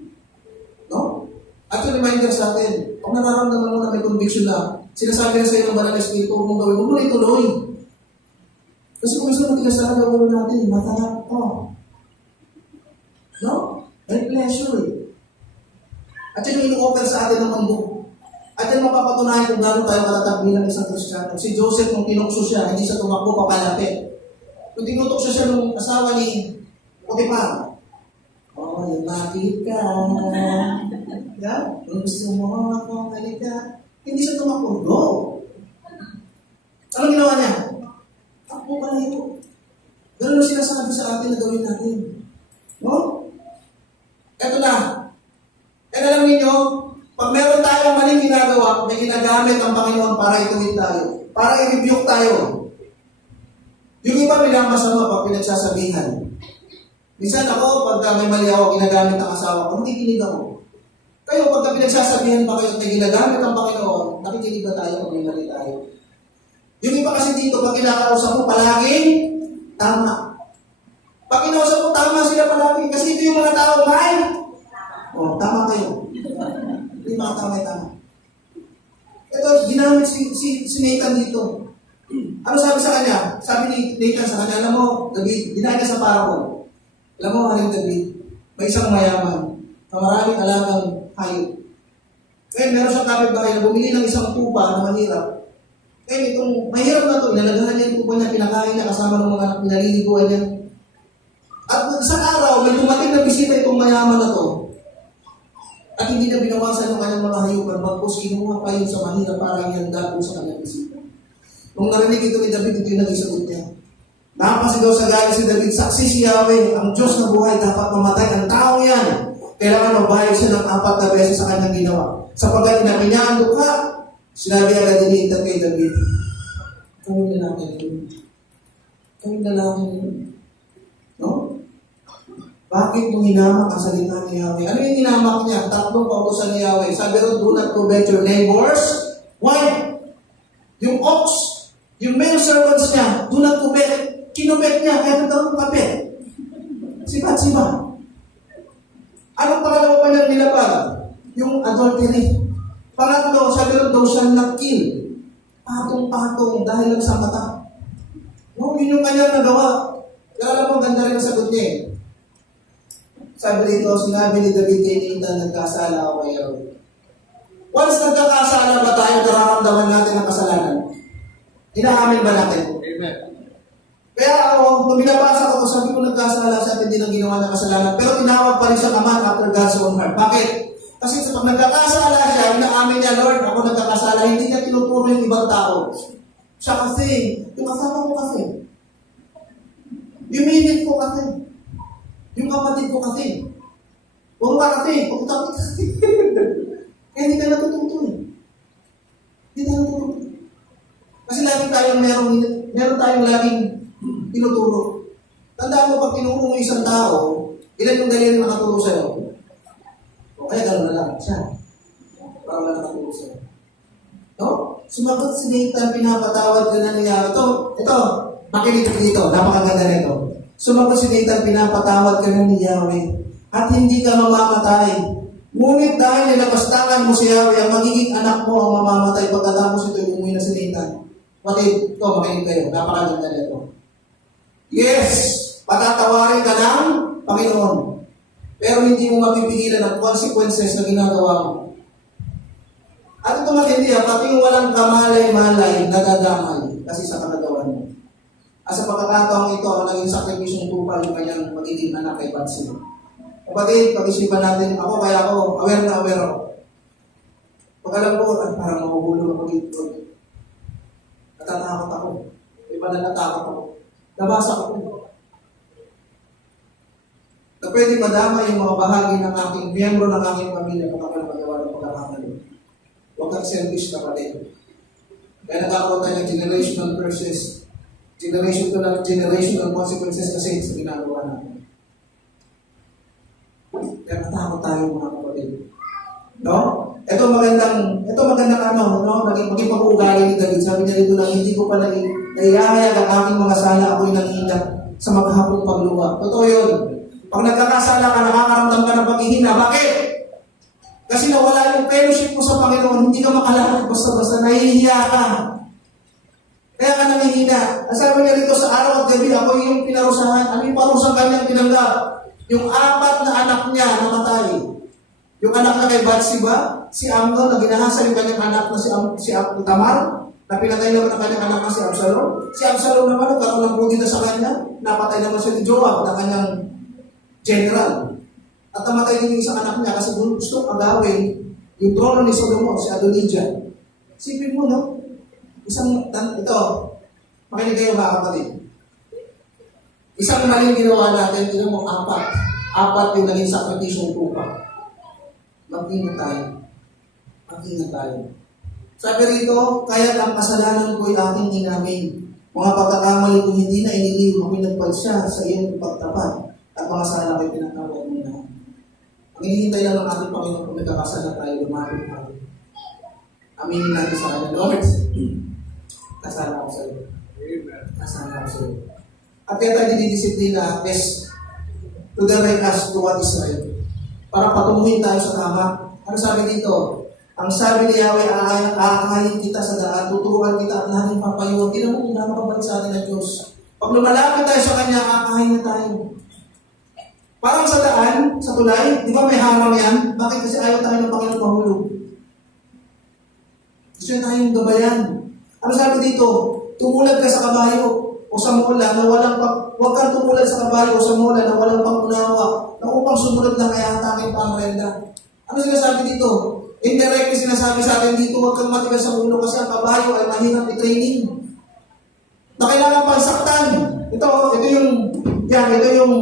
No? At yung reminder sa atin, kung nararamdaman mo na may conviction na, sinasabi na sa iyo ng Banal na Espiritu, huwag mong gawin, huwag mo na ituloy. Kasi kung gusto matigas talaga ang ulo natin, matanap ko. No? May pleasure. At yun yung ino-offer sa atin ng mundo. At yan mapapatunayan kung gano'n tayo katatag bilang isang Kristiyano. Si Joseph, nung tinukso siya, hindi siya tumakbo papalapit. Nung tinutokso siya nung asawa ni Potiphar, yung bakit ka? Kung gusto mo akong halika, hindi siya tumakbo. Go! Ano ginawa niya? Takbo ka na ito. Ganun ang sinasabi sa atin na gawin natin. No? Eto na. And alam niyo, pag meron tayong maling ginagawa, may ginagamit ang Panginoon para ituwid tayo. Para i-rebuke tayo. Yung iba pinamasama pag pinagsasabihan. Minsan ako, pagka may mali ako, ginagamit ang asawa ko, nakikinig ako. Kayo, pagka pinagsasabihan pa kayo at may ginagamit ang Panginoon, nakikinig ba tayo kung may mali tayo? Yung iba kasi dito, pag kinakausap mo, palaging tama. Pag kinausap mo, tama sila palagi. Kasi ito yung mga tao, may tama kayo. Ito yung mga tama. Ito, ginamit si Nathan dito. Ano sabi sa kanya? Sabi ni Nathan sa kanya, alam mo, David, ginaya sa parable. Alam mo, Haring David, may isang mayaman, na maraming alagang hayop. Ngayon, meron siyang kapitbahay na bumili ng isang tupa na mahirap. Ngayon, itong mahirap na ito, inalagahan niya yung tupa niya, pinakain niya kasama ng mga pinaliliguan niya. At isang araw, may dumating na bisita itong mayaman na to. At hindi na binawasan ng kanyang mga hayupan, bagpos kinuha pa yun sa mahirap para ihanda po sa kanyang bisita. Nung narinig ito ni David, ito yung nag-isagot niya. Napasigaw sa galit si David, saksi si Yahweh, ang Diyos na buhay dapat mamatay ang tao yan. Kailangan mabayad siya ng 4 na beses sa kanyang ginawa. Sapagkat inamin niya ang dukha, sinabi agad ni Nathan kay David, kami lalaki yun. Kami lalaki yun. No? Bakit nung hinamak ang salita ni Yahweh? Ano yung hinamak niya? 3 pautusan ni Yahweh. Sabi ron, do not covet your neighbor's wife. Yung ox, yung male servants niya, do not covet. Kinubet niya, kaya nagkaroon ng kapit. Sibat-siba. Anong pangalawa pa niyang nilapag? Yung adultery. Pangatlo, sabi ron, thou shalt not kill. Patong-patong dahil lang sa mata. No, yun yung kanyang nagawa. Kaya alam mo, ganda rin ang sagot niya Sabi rito, sinabi ni David kay Nathan, nagkasala ako kay Yahweh. Once nagkakasala ba tayo, nararamdaman natin ang kasalanan? Inaamin ba natin? Amen. Kaya ako, nung binabasa ko, sabi ko nagkasala sa atin din ang ginawa ng kasalanan. Pero tinawag pa rin siya naman after God's own heart. Bakit? Kasi sa pag nagkakasala siya, inaamin niya, Lord, ako nagkakasala, hindi niya tinuturo yung ibang tao. Siya kasi, yung kasama ko kasi, yung minute ko kasi, yung kapatid ko kasi, puro ka kasi, pagkutapit kasi. Kaya hindi ka natututo eh. Hindi tayo natututo. Kasi lagi tayong meron tayong laging tinuturo. Tandaan mo, pag tinuro mo isang tao, ilan yung daliri na nakaturo sa'yo? O kaya gano'n na lang, siya. Para wala nakaturo sa'yo. No? Sumagot si Nathan, pinapatawad ka na niya. Ito, makinig dito, napakaganda nito. Sumagot si Nathan, pinapatawad ka na ni Yahweh, at hindi ka mamamatay. Ngunit dahil nilapastangan mo si Yahweh, ang magiging anak mo ang mamamatay pagkatapos ito umuwi na si Nathan. Pati, ito, makinig kayo, napakaganda nito. Yes, patatawarin ka ng Panginoon. Pero hindi mo mapipigilan ang consequences na ginagawa mo. At ito magindi, pati yung walang kamalay-malay, nadadamay kasi sa kakagawan mo. At sa pagkakataong ito, ang naging sakripisyong tupal yung kanyang magiging anak kay Batseba. Kapatid, pag-isipan natin, kaya ako, aware na aware ako. Pag alam ko, parang mahuhulog ako dito. Natatakot ako. Iba na natakot ako. Nabasa ko. Na pwede madama yung mga bahagi ng aking miyembro ng aking pamilya kung ako magawa ng pagkakamali. Huwag kang selfish ka pa din. Kaya nagkakaroon tayo ng generational curses. Generational consequences kasi sa ginagawa natin. Kaya natakot tayo mga kapatid. No? Ito magandang naging pag-uugali ni David. Sabi niya dito lang, hindi ko pa naihahayag ang aking mga sala, ako'y nangihinap sa maghapong pagluwa. Totoo yun. Pag nagkakasala ka, nakakaramdam ka ng paghihina. Bakit? Kasi nawala yung fellowship mo sa Panginoon, hindi ka makalakad basta-basta, nahihiya ka. Kaya ka nanghihina. Ang sabi niya dito, sa araw at gabi, ako yung pinarusahan. Ano yung parusang kanyang tinanggap? Yung 4 na anak niya namatay. Yung anak na kay Batseba, si Amnon, na ginahasa yung kanyang anak na si Tamar, na pinatay naman ang kanyang anak na si Absalom. Si Absalom naman, nagkaroon ng buti na sa kanya, napatay naman siya ni Joab, na kanyang general. At namatay din yung isang anak niya kasi gusto agawin yung trono ni Solomon, si Adonijah. Sipin mo, no? Ito, makinig kayo mga kapatid. Isang maling ginawa natin, tingnan mo, 4 yung naging sakripisyong tupa. Mag-ingat tayo. Mag-ingat tayo. Sabi rito, kaya't ang kasalanan ko'y aking inamin. Mga pagkakamali kong hindi na iniliw, ako'y nagpagsiya sa iyong pagtapat at mga sala ko'y pinatawad mo na. Ang hinihintay lang ng ating Panginoon kung nagkakasala tayo, lumapit tayo. Aminin natin sa kanya, Lord, kasala ko sa iyo. Amen. Kasala ko sa iyo. At kaya tayo dinidisiplina is to direct us to what is right. Para patunguhin tayo sa tama. Ano sabi dito? Ang sabi ni Yahweh, aakayin kita sa daan, tuturuan kita at lahing papayuan. Hindi naman kung nakakabalik sa atin ng Diyos. Pag lumalapit tayo sa Kanya, aakayin na tayo. Parang sa daan, sa tulay, di ba may hamang yan? Bakit? Kasi ayaw tayo ng Panginoon mahulog. Gusto niya tayong gabayan. Ano sabi dito? Tumulag ka sa kabayo o sa mula na walang huwag kang tumulad sa kabayo o sa mula na walang pangunawa na upang sumunod lang kaya hatakin pa ang renda. Ano sinasabi dito? Indirectly sinasabi sa atin dito, huwag kang matigas sa ulo kasi ang kabayo ay mahirap i-training. Na kailangan pang saktan. Ito yung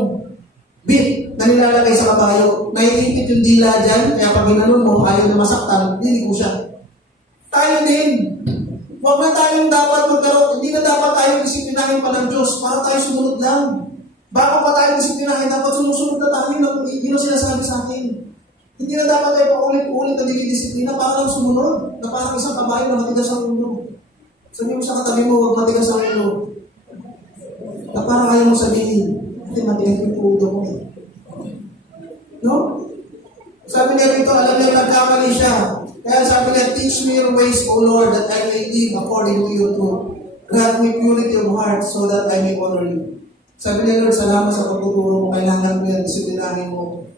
bit na nilalagay sa kabayo. Naiipit yung dila dyan, kaya pag ginanon mo, ayaw na masaktan, hindi ko siya. Tayo din. Huwag na tayong dapat magkaroon, hindi na dapat tayong disiplinahin pa ng Diyos para tayo sumunod lang. Bago pa tayo disiplinahin, dapat sumusunod na tayo yung sinasabi sa atin. Hindi na dapat tayo paulit-ulit na dinidisiplina para lang sumunod, na parang isang kabayo na matigas ang ulo. Sabi mo sa katabi mo, huwag matigas ang ulo. Na parang ayaw mo sabihin, hindi matigas yung ulo mo eh. No? Sabi niya rito, alam niya nagkamali siya. Kaya sabi niya, teach me your ways, O Lord, that I may live according to your truth. Grant me purity of heart so that I may honor you. Sabi niya, Lord, salamat sa pagtuturo mo. Kailangan ko yan, disiplinahin mo.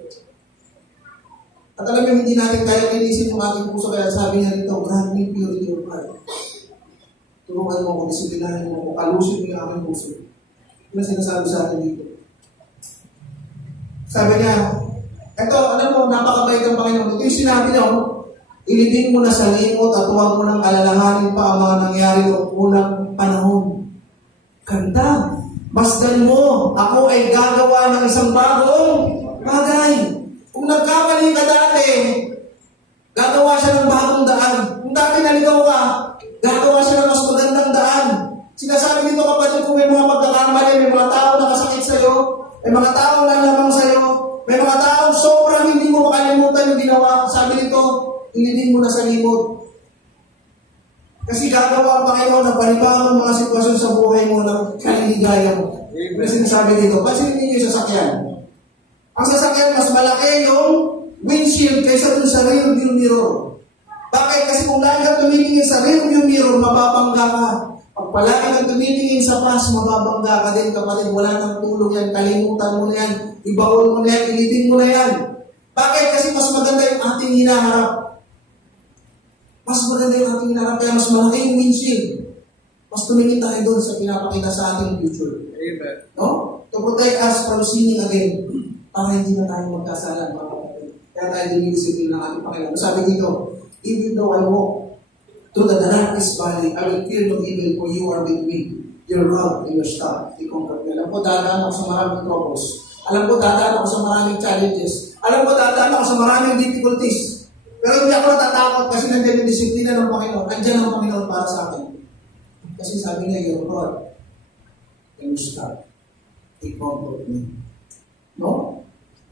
At alam niyo, hindi natin kaya linisin yung ating puso. Kaya sabi niya dito, grant me purity of heart. Tulungan mo ako, disiplinahin mo ako, kalusin mo yung aking puso. Ano sinasabi sa atin dito? Sabi niya, eto, alam mo, napakabait ang Panginoon. Ito yung sinabi niya, ilibing mo na sa limot at huwag mo nang alalahanin pa ang mga nangyari noong unang panahon. Ganda! Masdan mo, ako ay gagawa ng isang bagong bagay. Kung nagkamali ka dati, gagawa siya ng bagong daan. Kung dati naligaw ka, gagawa siya ng mas magandang daan. Sinasabi dito kapatid, kung may mga pagkakamali, may mga tao nakasakit sa'yo, may mga tao nalamang sa'yo, may mga tao sobrang hindi mo makalimutan yung ginawa. Sabi dito, ilibing mo na sa limot. Kasi gagawa ang Panginoon ng panibagong mga sitwasyon sa buhay mo ng kaliligaya mo. Kasi sinasabi dito, pansinin niyo yung sasakyan. Ang sasakyan, mas malaki yung windshield kaysa dun sa rear view mirror. Bakit? Kasi kung lagi kang tumitingin sa rear view mirror, mababangga ka. Pag palagi kang tumitingin sa pass, mababangga ka din kapatid. Wala nang tulong yan, kalimutan mo na yan, ibaon mo na yan, ilibing mo na yan. Bakit? Kasi mas maganda yung ating hinaharap. Mas maganda yung ating hinaharap, kaya mas malaki yung windshield. Mas tumingin tayo doon sa pinapakita sa ating future. Amen. No? To protect us from sinning again. Para hindi na tayo magkasala, mga kapatid. Kaya tayo dinidisiplin ng ating Panginoon. Sabi dito, even though I walk through the darkest valley, I will fear no evil, for you are with me. Your rod and your staff, they comfort me. Alam ko, dadaan ako sa maraming troubles. Alam ko, dadaan ako sa maraming challenges. Alam ko, dadaan ako sa maraming difficulties. Pero hindi ako natatakot kasi nandiyan yung disiplina ng Panginoon. Nandiyan ang Panginoon para sa akin. Kasi sabi niya, your rod and your staff, they comfort me. No?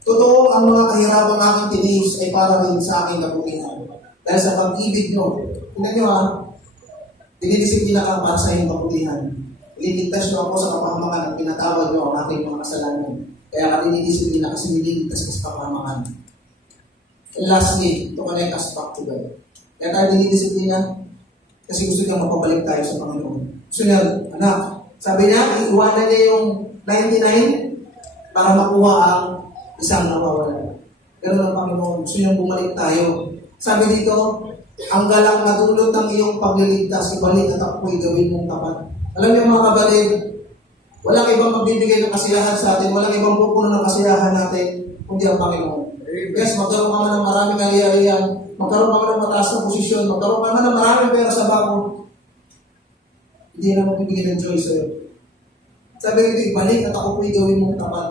Totoo, ang mga kahirapang aking tiniis ay para rin sa aking kabutihan. Dahil sa pag-ibig nyo, tingnan nyo dinidisiplina ka para sa iyong kabutihan. Ililigtas nyo ako sa kapahamakan at pinatawad nyo ang aking mga kasalanan. Kaya ka dinidisiplina kasi nililigtas ka sa kapahamakan. And lastly, to connect us back to God. Kaya tayo dinidisiplina kasi gusto niya mapabalik tayo sa Panginoon. Gusto niya, anak, sabi niya, iiwanan niya yung 99 para makuha ang isang nawawala. Pero ng Panginoon, gusto niyang bumalik tayo. Sabi dito, ang galang na dulot ng iyong pagliligtas, ibalik at ako'y gawin mong tapat. Alam niyo mga kabalid, walang ibang magbibigay ng kasiyahan sa atin, walang ibang pupuno ng kasiyahan natin, kundi ang Panginoon. Yes, magkaroon ka man ng maraming ari-arian, magkaroon ka man ng mataas na posisyon, magkaroon ka man ng maraming pera sa bako, hindi na magbibigay ng joy sa'yo. Sabi dito, ibalik at ako'y gawin mong tapat.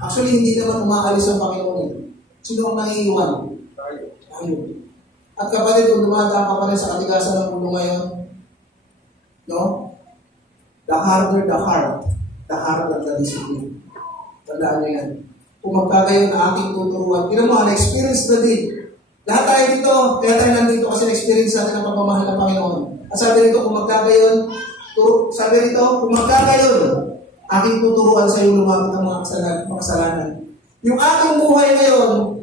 Actually, hindi naman umaalis ang Panginoon. Sino ang nangiiwan? Tayo. At kapatid, kung dumadaan ka pa rin sa katigasan ng mundo ngayon, no? The harder the heart, the harder the discipline. Tandaan niyo yan. Kung magkagayon na ating tuturuan, tinan mo, na-experience na din. Lahat tayo dito, kaya tayo nandito kasi na-experience natin ang pagmamahal ng Panginoon. At sabi rito, kung magkagayon, aking tuturuan sa iyo lumapit ang mga kasalanan. Yung ating buhay ngayon,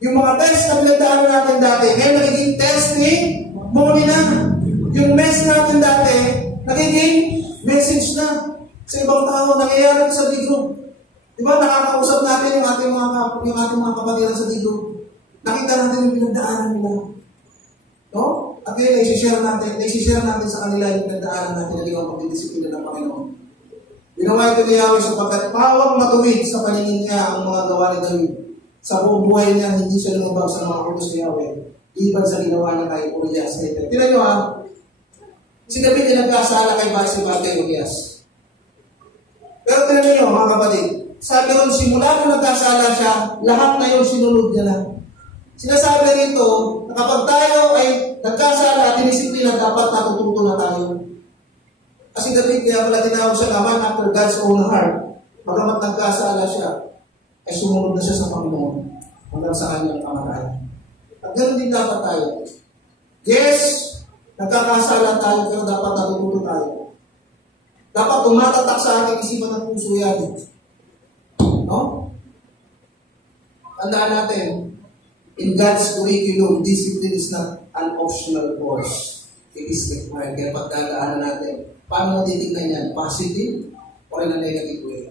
yung mga test na pinagdaanan natin dati, ngayon nagiging testing, muli na. Yung mess natin dati, nagiging message na sa ibang tao, nangyayari sa digro. Diba, nakakausap natin yung ating mga kapatiran sa digro. Nakita natin yung pinagdaanan nila. No? At yun, naisishare natin sa kanila yung pinagdaanan natin na ikaw pagdidisiplina ng Panginoon. Ginawa ito ni Yahweh sapagkat pawang matuwid sa paningin niya ang mga gawa ni David. Sa buong buhay niya, hindi siya lumabag sa mga utos ni Yahweh. Iban sa ginawa niya kay Urias. Tignan nyo si David ay nagkasala kay Bathsheba kay Urias. Pero tignan nyo mga kapatid, sabi ron, simula nung nagkasala siya, lahat na yung sinunod niya na. Sinasabi rito, na kapag tayo ay nagkasala at dinisiplina, dapat natututo na tayo. Kasi David, kaya pala tinawag siya naman after God's own heart. Pagkamat nagkasala siya, ay sumunod na siya sa Panginoon hanggang sa kanyang kamatayan. At ganoon din dapat tayo. Yes, nagkakasala tayo, pero dapat natututo tayo. Dapat tumatatak sa ating isipan ng puso yan. No? Tandaan natin, in God's curriculum, discipline is not an optional course. It is required. Kaya pagdadaanan natin, paano mo titignan yan? Positive o in a negative way?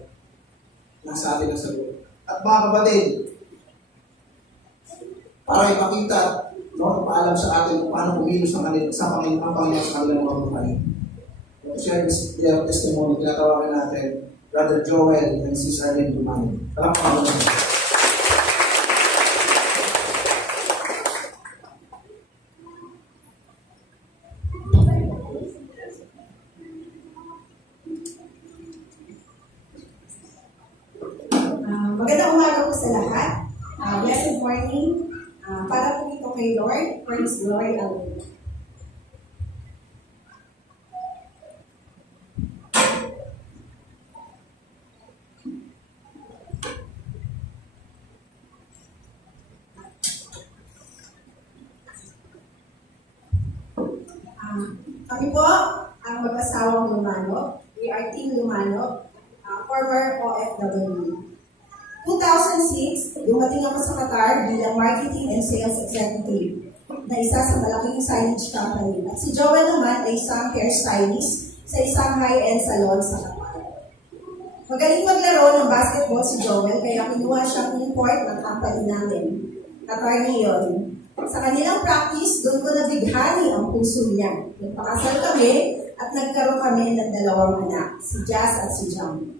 Nasa atin ang sagot. At mga kapatid, para ipakita, no, paalam sa atin kung paano kumilos ang Panginoon sa kanilang mga buhay. To share their testimony, tinatawagan natin Brother Joel and Sis Arlene Dumani. Salamat po. Magandang umaga po sa lahat. Blessed morning. Para po ito kay Lord, for His glory alone. Kami po ang mag-asawang Lumano. We are Team Lumano, former OFW. 2006, dumating ako sa Qatar bilang Marketing and Sales Executive na isa sa malaking signage company. At si Joel naman ay isang hairstylist sa isang high-end salon sa Qatar. Magaling maglaro ng basketball si Joel kaya kinuha siyang import ng company namin, Qatar Neon. Sa kanilang practice, doon ko nabighani ang puso niya. Nagpakasal kami at nagkaroon kami ng 2 anak, si Jazz at si Jam.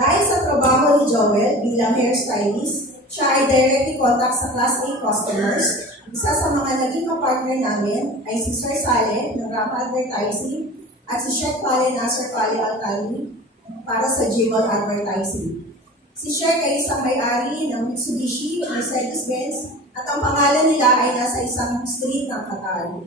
Dahil sa trabaho ni Joel bilang hairstylist, siya ay directly contact sa Class A customers. Isa sa mga naging kapartner namin ay si Sir Sale ng Rampa Advertising at si Chef Pale Nasser Pale Alcali para sa Gmail Advertising. Si Sher ay isang may-ari ng Mitsubishi, Mercedes-Benz, at ang pangalan nila ay nasa isang street ng Qatar.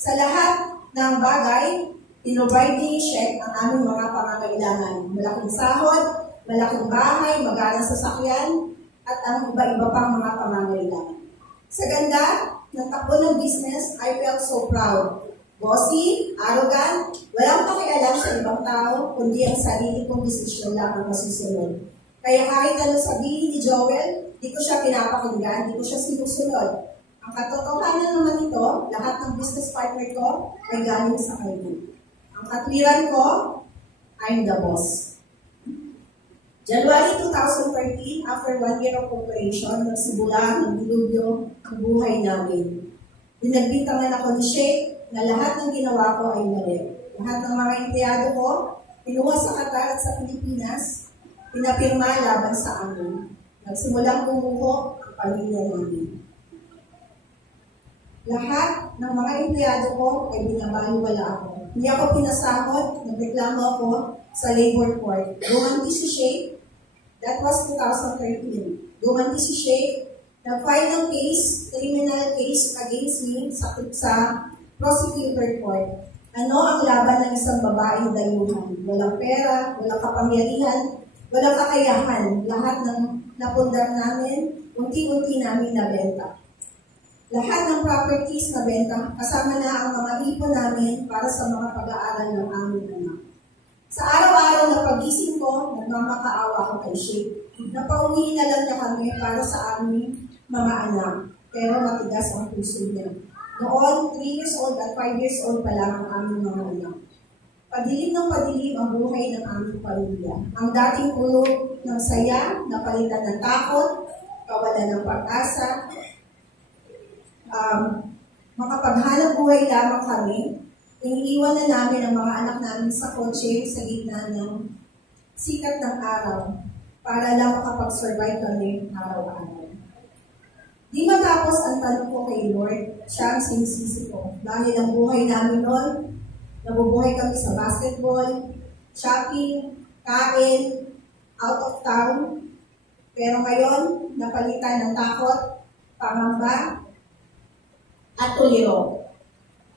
Sa lahat ng bagay, pinrovide ni Chef ang aming mga pangangailangan. Malaking sahod, malaking bahay, maganang sasakyan, at ang iba-iba pang mga pangangailangan. Sa ganda ng takbo ng business, I felt so proud. Bossy, arrogant, walang pakialam sa ibang tao, kundi ang sarili kong desisyon lang ang masusunod. Kaya kahit ano sabihin ni Joel, di ko siya pinapakinggan, di ko siya sinusunod. Ang katotohanan naman ito, lahat ng business partner ko ay galing sa kanya. Ang katwiran ko, I'm the boss. January 2013, after 1 year of operation, nagsimula ng dilubyo ang buhay namin. Pinagbintangan ako ni Sheikh na lahat ng ginawa ko ay mali. Lahat ng mga empleyado ko, pinuha sa Qatar at sa Pilipinas, pinapirma laban sa amin. Nagsimulang bumuho ang pamilya namin. Lahat ng mga empleyado ko ay binabaliwala ako. Hindi ako pinasahod, nagreklamo ako sa labor court. Gumanti si Sheikh, that was 2013. Gumanti si Sheikh, nag-file ng case, criminal case against me sa prosecutor court. Ano ang laban ng isang babaeng dayuhan? Walang pera, walang kapangyarihan, walang kakayahan. Lahat ng napundar namin, unti-unti namin nabenta. Lahat ng properties na benta, kasama na ang mga ipon namin para sa mga pag-aaral ng aming anak. Sa araw-araw na pagising ko, nagmamakaawa ko kay Sheikh. Napauwi na lang niya kami para sa aming mga anak, pero matigas ang puso niya. Noon, 3 years old at 5 years old pa lang ang aming mga anak. Padilim ng padilim ang buhay ng aming pamilya. Ang dating puno ng saya, napalitan ng takot, kawalan ng pag-asa, makapaghanap buhay lamang kami, iniiwan na namin ang mga anak namin sa kotse sa gitna ng sikat ng araw para lang makapag-survive kami araw-araw. Di matapos ang tanong ko kay Lord, siya ang sinisisi ko. Dahil ang buhay namin noon, nabubuhay kami sa basketball, shopping, kain, out of town. Pero ngayon, napalitan ng takot, pangamba, at tuliro.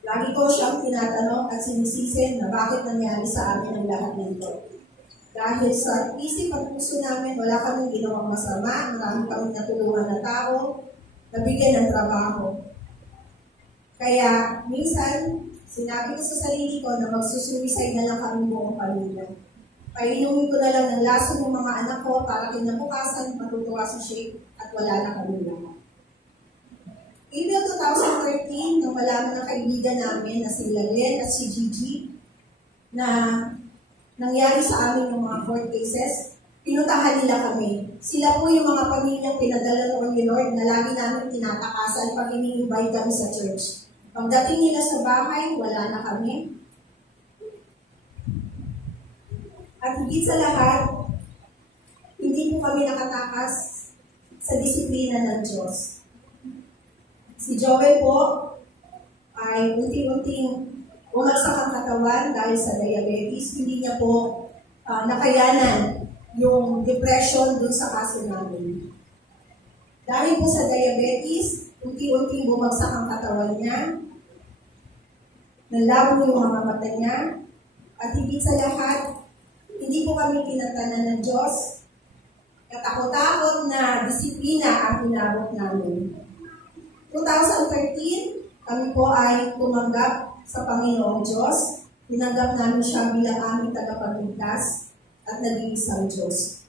Lagi ko siyang tinatanong at sinisisi na bakit nangyari sa amin ang lahat nito. Dahil sa isip at puso namin, wala kaming ginawang masama, marami kaming natulungan na tao, nabigyan ng trabaho. Kaya, minsan, sinabi ko sa sarili ko na magsusuicide na lang kami buong pamilya. Painumin ko na lang ng laso ng mga anak ko para kinabukasan matutuwa si Sheikh at wala na kami lahat. April 2013, nang malaman ng kaibigan namin na si Len at si Gigi na nangyari sa amin yung mga court cases, pinuntahan nila kami. Sila po yung mga pamilyang pinadala noon ni Lord na lagi namin tinatakasan pag ini-invite kami sa church. Pagdating nila sa bahay, wala na kami. At higit sa lahat, hindi po kami nakatakas sa disiplina ng Diyos. Si Joel po ay unti-unting bumagsak ang katawan dahil sa diabetes. Hindi niya po nakayanan yung depression dun sa kaso namin. Dahil po sa diabetes, unti-unting bumagsak ang katawan niya, nalabo yung mga mata niya, at higit sa lahat, hindi po kami pinatanan ng Diyos. Katakot-takot na disiplina ang inabot namin. 2013, kami po ay tumanggap sa Panginoong Diyos. Tinanggap namin siya bilang aming tagapagligtas at nag-iisang Diyos.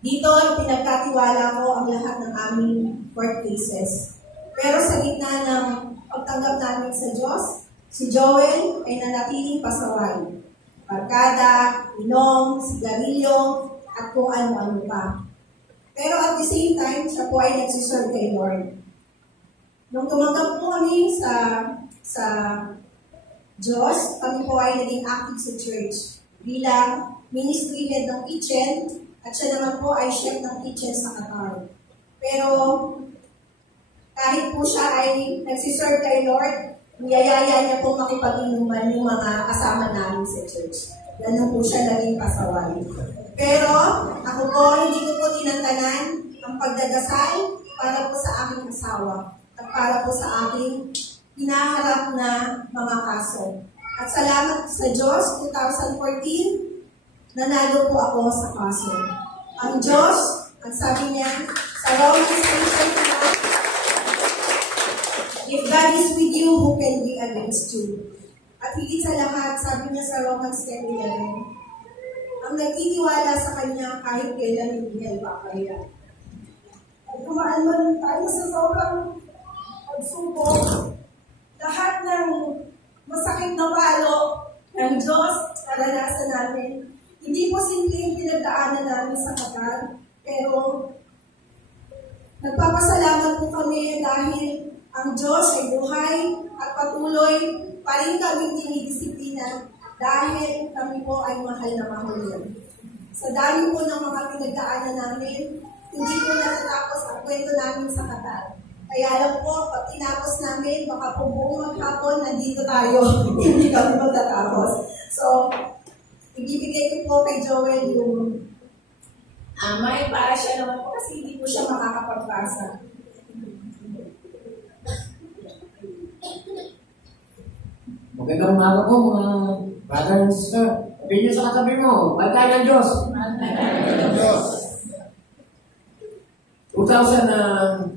Dito, pinagkatiwala ko ang lahat ng aming court cases. Pero sa gitna ng pagtanggap namin sa Diyos, si Joel ay nanatiling pasaway. Barkada, inom, sigarilyo, at kung ano-ano pa. Pero at the same time, siya po ay nagsiserve kay Lord. Nung tumanggap po kami sa Diyos, kami po ay naging active sa church bilang ministry head ng kitchen at siya naman po ay chef ng kitchen sa Qatar. Pero kahit po siya ay nagsiserve kay Lord, niyayaya niya po makipag-inuman yung mga kasama namin sa church. Ganun po siya naging pasaway. Pero ako po, hindi ko po tinantanan ang pagdadasal para po sa aking asawa at para po sa aking hinaharap na mga kaso. At salamat sa Diyos, 2014, nanalo po ako sa kaso. Ang Diyos, ang sabi niya, sa Romans 8:29, if God is with you, who can be against you? At higit sa lahat, sabi niya sa Romans 10:11, ang nagtitiwala sa Kanya kahit kailan hindi niya ipapaya. At kumaan man tayo sa sobrang pagsubok, lahat ng masakit na palo ng Diyos, naranasan namin. Hindi po simpleng pinagdaanan namin sa Qatar, pero nagpapasalamat po kami dahil ang Diyos ay buhay at patuloy pa rin kami dinidisiplina dahil kami po ay mahal na mahal niya. Sa dami po ng mga pinagdaanan namin, hindi po natatapos ang kwento namin sa Qatar. Kaya alam po, pag tinapos namin, baka po buong maghapon, nandito tayo. Hindi kami magtatapos. So, ibibigay ko po kay Joel yung amay para siya naman po kasi hindi po siya makakapagbasa. Magandang umaga po mga brother and sister. Sabihin niyo sa katabi mo, bantay ng Diyos. Diyos. 2002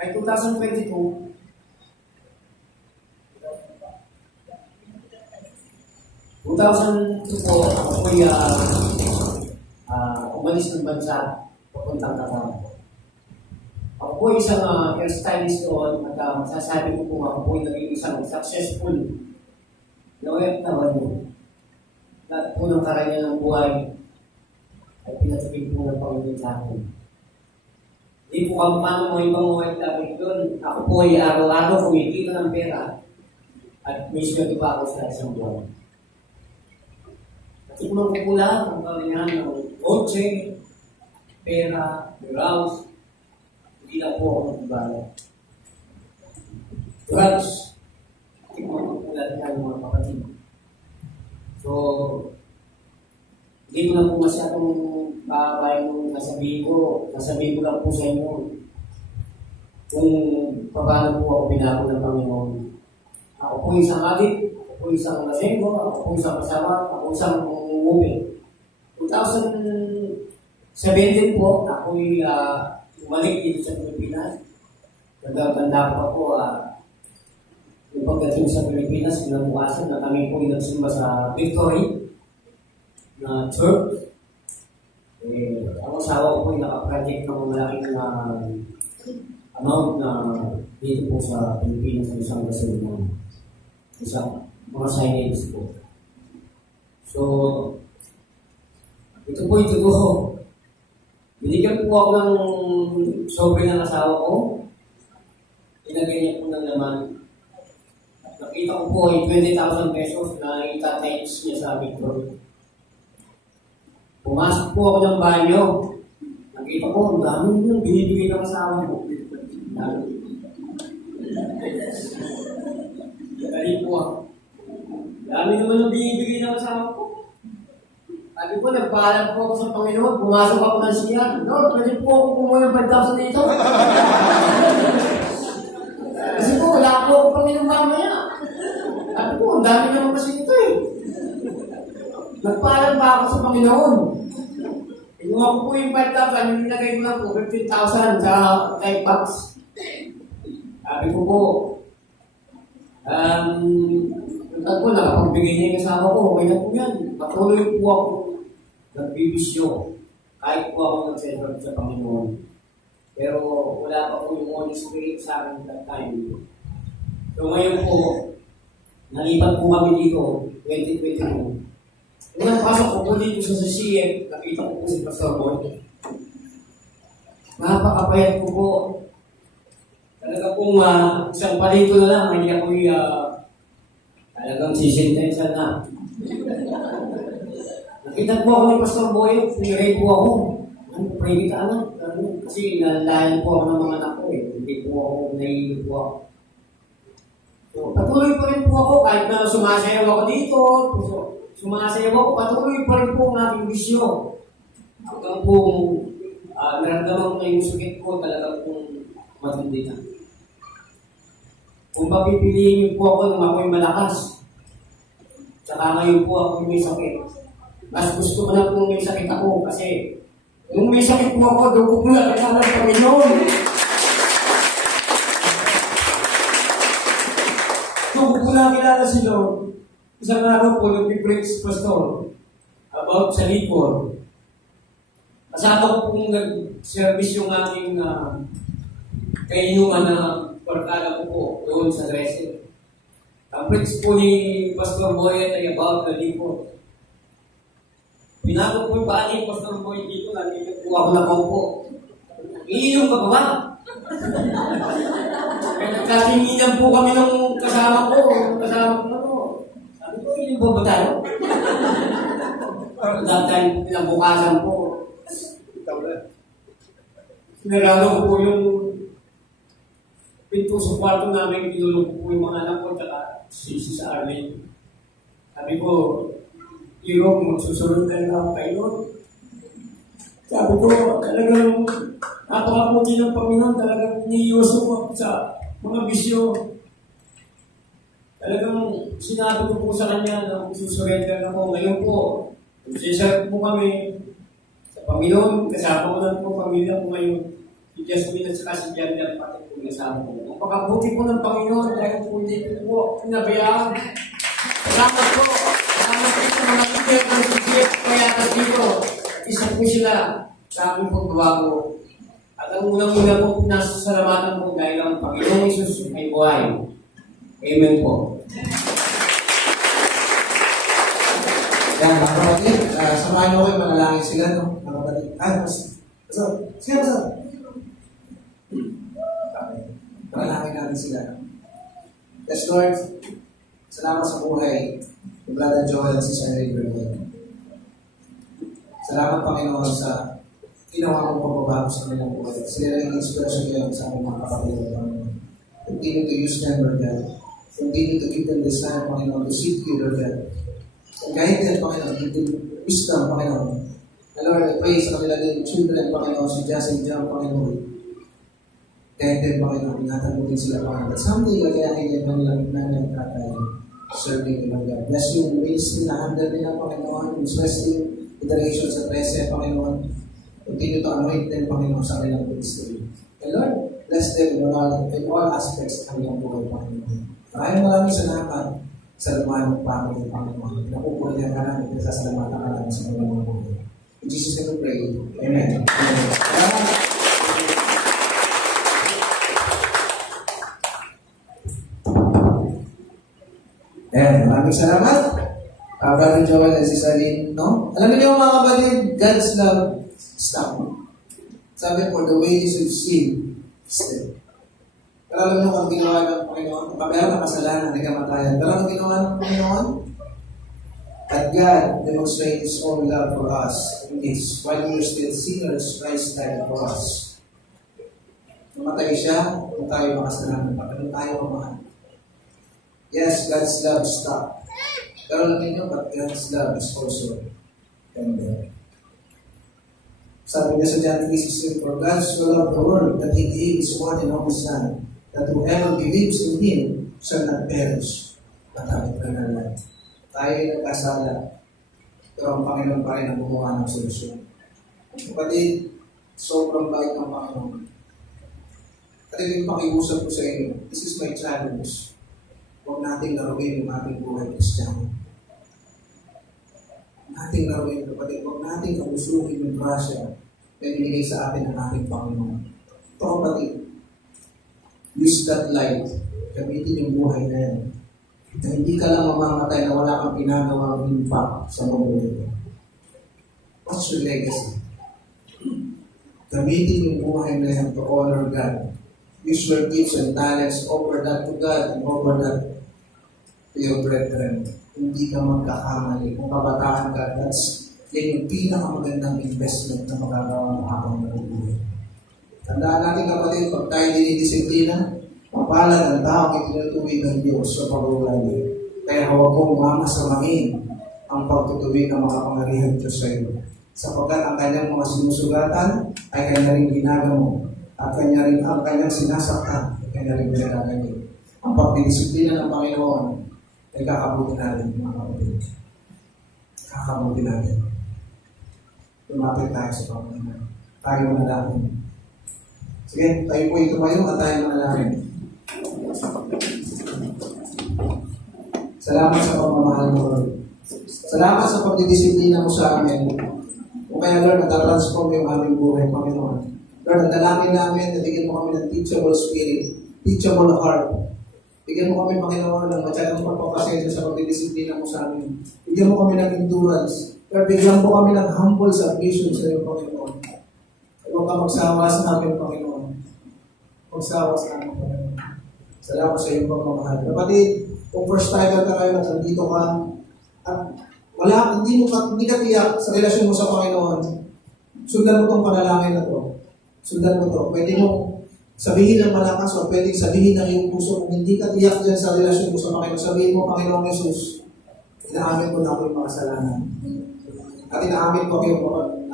ay 2022, 2002 po, ako po'y umalis ng bansa papuntang Qatar. Ako po isang hairstylist doon at masasabi ko po ako po naging isang successful na OFW. Lahat po ng karanya ng buhay ay pinatupig po ng Panginoon sa akin. Hindi po kamukha ng mga ibang OFW doon. Ako po ay araw-araw kumikita ng pera at may swerte pa ako sa isang buwan. At tignan ko po lahat ang kalingan ng kotse, pera, house. Hindi lang po ako nagibala. Drugs, tignan ko po lahat ng mga kapatid. So, hindi ko lang po masyadong babae nung nasabihin ko lang po sa inyo kung paano po ako binago ng Panginoon. Ako po isang adik, ako po isang lasenggo, ako po isang kasama, ako isang umuwi. 2017 po, ako'y umalik dito sa Pilipinas. Nagaganda pa po yung pagdating sa Pilipinas, kinabukasan na kami po nagsimba sa Victory na church. Ang asawa ko po nakaproject ng malaking amount na dito po sa Pilipinas sa isang gasolina. Isang mga signage po. So, Ito po yung totoo. Binigyan po ako ng sobre ng asawa ko. Ilagay niya po ng laman. Nakita ko po yung 20,000 pesos na itatimes niya sa Victor. Pumasok po ako ng banyo. Nakita ko, ang dami yung binibigay ng asawa ko. Dali po ako. Dami naman yung binibigay ng asawa ko. Sabi ko, nagpaalam po ako sa Panginoon. Pumasok ako ng siya. Lord, pwede po ako kumuha ng 5,000 dito. Kasi po, wala po ako Panginoon mamaya. Sabi ko, ang dami naman kasi ito eh. Nagpaalam pa ako sa Panginoon. Inuha ko po yung 5,000, yung nilagay ko lang po, 15,000 sa type box. Sabi ko po, tag po, nakapagbigay niya yung kasama ko, okay na po yan. Patuloy po ako nagbibisyo. Kahit po ako nag-celebrate sa Panginoon. Pero wala pa po yung Holy Spirit sa akin that time. So ngayon po, nalipat po kami dito, 2021. Unang pasok ko po dito sa CCF, nakita ko po si Pastor Boy. Napakapayat ko po. Talaga pong isang palito na lang, hindi ako talagang sisintensan na. Nakita po ako ni Pastor Boy, piniray po ako. Pray kita anak. Kasi nalalayan po ako ng mga anak ko eh. Hindi po ako, nahihilo po ako. So, patuloy pa rin po ako, kahit na sumasayaw ako dito, sumasayaw ako, patuloy pa rin po ang aking bisyo. Hanggang po, naramdaman ko na yung sakit ko, talagang pong matindi na. Kung papipiliin niyo po ako nung ako'y malakas, tsaka ngayon po ako may sakit. Mas gusto ko na po may sakit ako kasi nung may sakit po ako, doon ko po nakilala ng Panginoon. Doon ko po nakilala si Lord. Isang araw po, nag-preach pastor about sa lipor. Kasama ko pong nag-service yung aking kainuman na barkada ko po doon sa dresser. Ang preach po ni Pastor Boy ay about the lipor. Pinako po yung paan ni Pastor Boy dito, nandito po ako na po. Iinom ka pa ba? Kaya nagkatinginan po kami ng kasama ko. Sabi ko, iinom ba tayo? That time, pinabukasan po. Sinarado ko po yung pinto sa kwarto namin, pinulog ko po yung mga anak ko, tsaka si Arlene. Sabi ko, Hero, magsusunod na lang ako kayo. Sabi ko, talagang napakaputi ng Panginoon, talagang iniiwaso ko sa mga bisyo. Talagang sinabi ko po sa kanya na magsusurrender ako. Ngayon po, magsisarap po kami sa Panginoon, kasama ko lang po pamilya ko ngayon. Si Jasmine at saka si Janda, pati po kasama ko. Ang pagkabuti po ng Panginoon, dahil po hindi po pinabayaan. Salamat po. Salamat po sa mga leader ng CCF kaya dito. Isa po sila sa aming pagbabago. At ang unang-una po pinasasalamatan po dahil ang Panginoong Isus ay buhay. Amen po. Yan, mga kapatid, samahan mo kayo, manalangin sila, no? Mga kapatid. Sige, basta. Manalangin natin sila. Yes, Lord, salamat sa buhay ni Brother Joel at si Sir Abraham. Salamat, Panginoon, sa ginawa mong pagbabago sa kanilang buhay. Sila rin inspiration kayo sa aming mga kapatid, Panginoon. Continue to use them, Lord God. Continue to give them desire, Panginoon, to seek you, Lord God. And kahit yan, Panginoon, give them wisdom, Panginoon. And Lord, I pray sa kanila din children, Panginoon, si Jazz and John, Panginoon. Kahit yan, Panginoon, ingatan mo din sila, Panginoon. At someday, gagayahin yan manilang nanay at tatay. Serving you, Lord God. Bless you, ministry na handle nila, Panginoon. Especially iterations at 13, Panginoon. Continue to anoint them, Panginoon, sa kanilang ministry. And Lord, bless them in all aspects ng kanilang buhay, Panginoon. Maraming salamat sa lumayan ng family, Panginoon. Napupulihan ka namin, sasalamatan ka namin sa mga buhay. In Jesus' name we pray. Amen. Amen. Ayan, maraming salamat. Brother Joel and Sis Aline, no? Alam niyo mga kapatid, God's love, stop. Sabi po, the wages of sin, step. Pero alam niyo kung ginawa ng Panginoon, kung meron ng kasalanan, nagkamatayan. Pero ang ginawa ng Panginoon, that God demonstrates His own love for us in this, while we are still sinners, Christ died for us. Namatay siya, kung tayo makasalanan, pagkano tayo mamahal. Yes, God's love stop. Pero alam niyo, but God's love is also tender. Sabi niya sa John 3:16, for God so loved the world that He gave His one and only Son, that whoever believes in Him shall not perish, but have eternal life. Tayo ay nagkasala, pero ang Panginoon pa rin ang gumawa ng solusyon. Kapatid, sobrang bait ng Panginoon. At yung pakiusap ko sa inyo, this is my challenge. Huwag nating laruin yung ating buhay Kristiyano. Nating laruin, kapatid, huwag nating abusuhin yung grasya na binigay sa atin ng ating Panginoon. Ito kapatid, use that light. Gamitin yung buhay na yan. Na hindi ka lang mamamatay na wala kang ginagawang impact sa mundo nito. What's your legacy? Gamitin yung buhay na yan to honor God. Use your gifts and talents, offer that to God and offer that to your brethren. Hindi ka magkakamali. Kung kabataan ka, that's yung pinakamagandang investment na magagawa mo habang nabubuhay. Tandaan natin kapatid, pag tayo dinidisiplina, mapalad ang tao ang itinutuwid ng Diyos sa pag-ugali. Kaya huwag mong mamasamahin ang pagtutuwid ng mga pangyarihan Diyos sa iyo. Sapagkat ang kanyang mga sinusugatan ay kanya rin ginagamo at kanya rin ang kanyang sinasaktan at kanya rin pinagagawin. Ang pagdidisiplina ng Panginoon ay kakabuti natin, mga kapatid. Kakabuti natin. Lumapit tayo sa Panginoon. Tayo manalangin. Sige, tayo po tumayo at tayo manalangin. Salamat sa pagmamahal mo, Lord. Salamat sa pagdidisiplina mo sa amin. O kaya, Lord, natatransform yung aming buhay, Panginoon. Lord, ang dalangin namin, nabigyan mo kami ng teachable spirit, teachable heart. Bigyan mo kami, Panginoon, ng matyagang pagpapasensya sa pagdidisiplina mo sa amin. Bigyan mo kami ng endurance. Lord, bigyan mo kami ng humble submission sa iyo, Panginoon. Huwag ka magsawa sa amin, Panginoon. Magsawa sa amin, Panginoon. Salamat sa iyong pagmamahal. Kapatid, kung first timer ka kayo, nandito ka, at wala, hindi ka tiyak sa relasyon mo sa Panginoon, sundan mo itong panalangin na to. Sundan mo ito. Pwede mo sabihin ng malakas o pwede sabihin ng iyong puso kung hindi ka tiyak dyan sa relasyon mo sa Panginoon. Sabihin mo, Panginoong Jesus, inaamin ko na ako yung mga kasalanan. At inaamin ko ako yung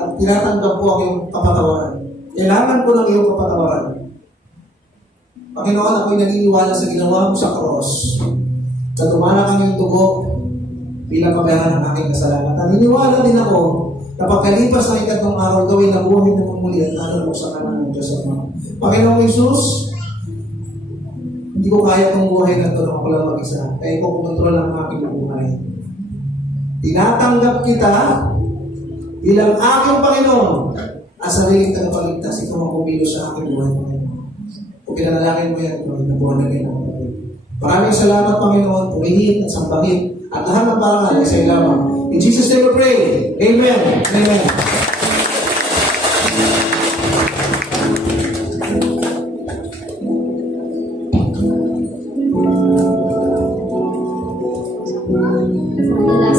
at tinatanggap ko ako yung kapatawaran. Kailangan ko ng iyong kapatawaran. Panginoon, ako'y naniniwala sa ginawa mo sa cross. Sa tumala kang iyong tugo bilang kabayaran ng aking kasalanan. Naniniwala din ako na pagkalipas ng ikatlong araw, gawin ang buhay na muli at nanan mo sa kanan ng Diyos Ama. Panginoong Jesus, hindi ko kaya itong buhay na ito nung ako lang mag-isa. Kaya ko kumontrol ang aking buhay. Tinatanggap kita bilang aking Panginoon at sariling tagapagligtas. Ikaw ang kumilos sa aking buhay, Panginoon. Kung pinanalangin mo yan, Lord, nabuhan na rin ang kapatid. Maraming salamat, Panginoon, purihin at sambahin at lahat ng parangal ay sa iyo lamang. In Jesus' name we pray. Amen. Amen. Manalangin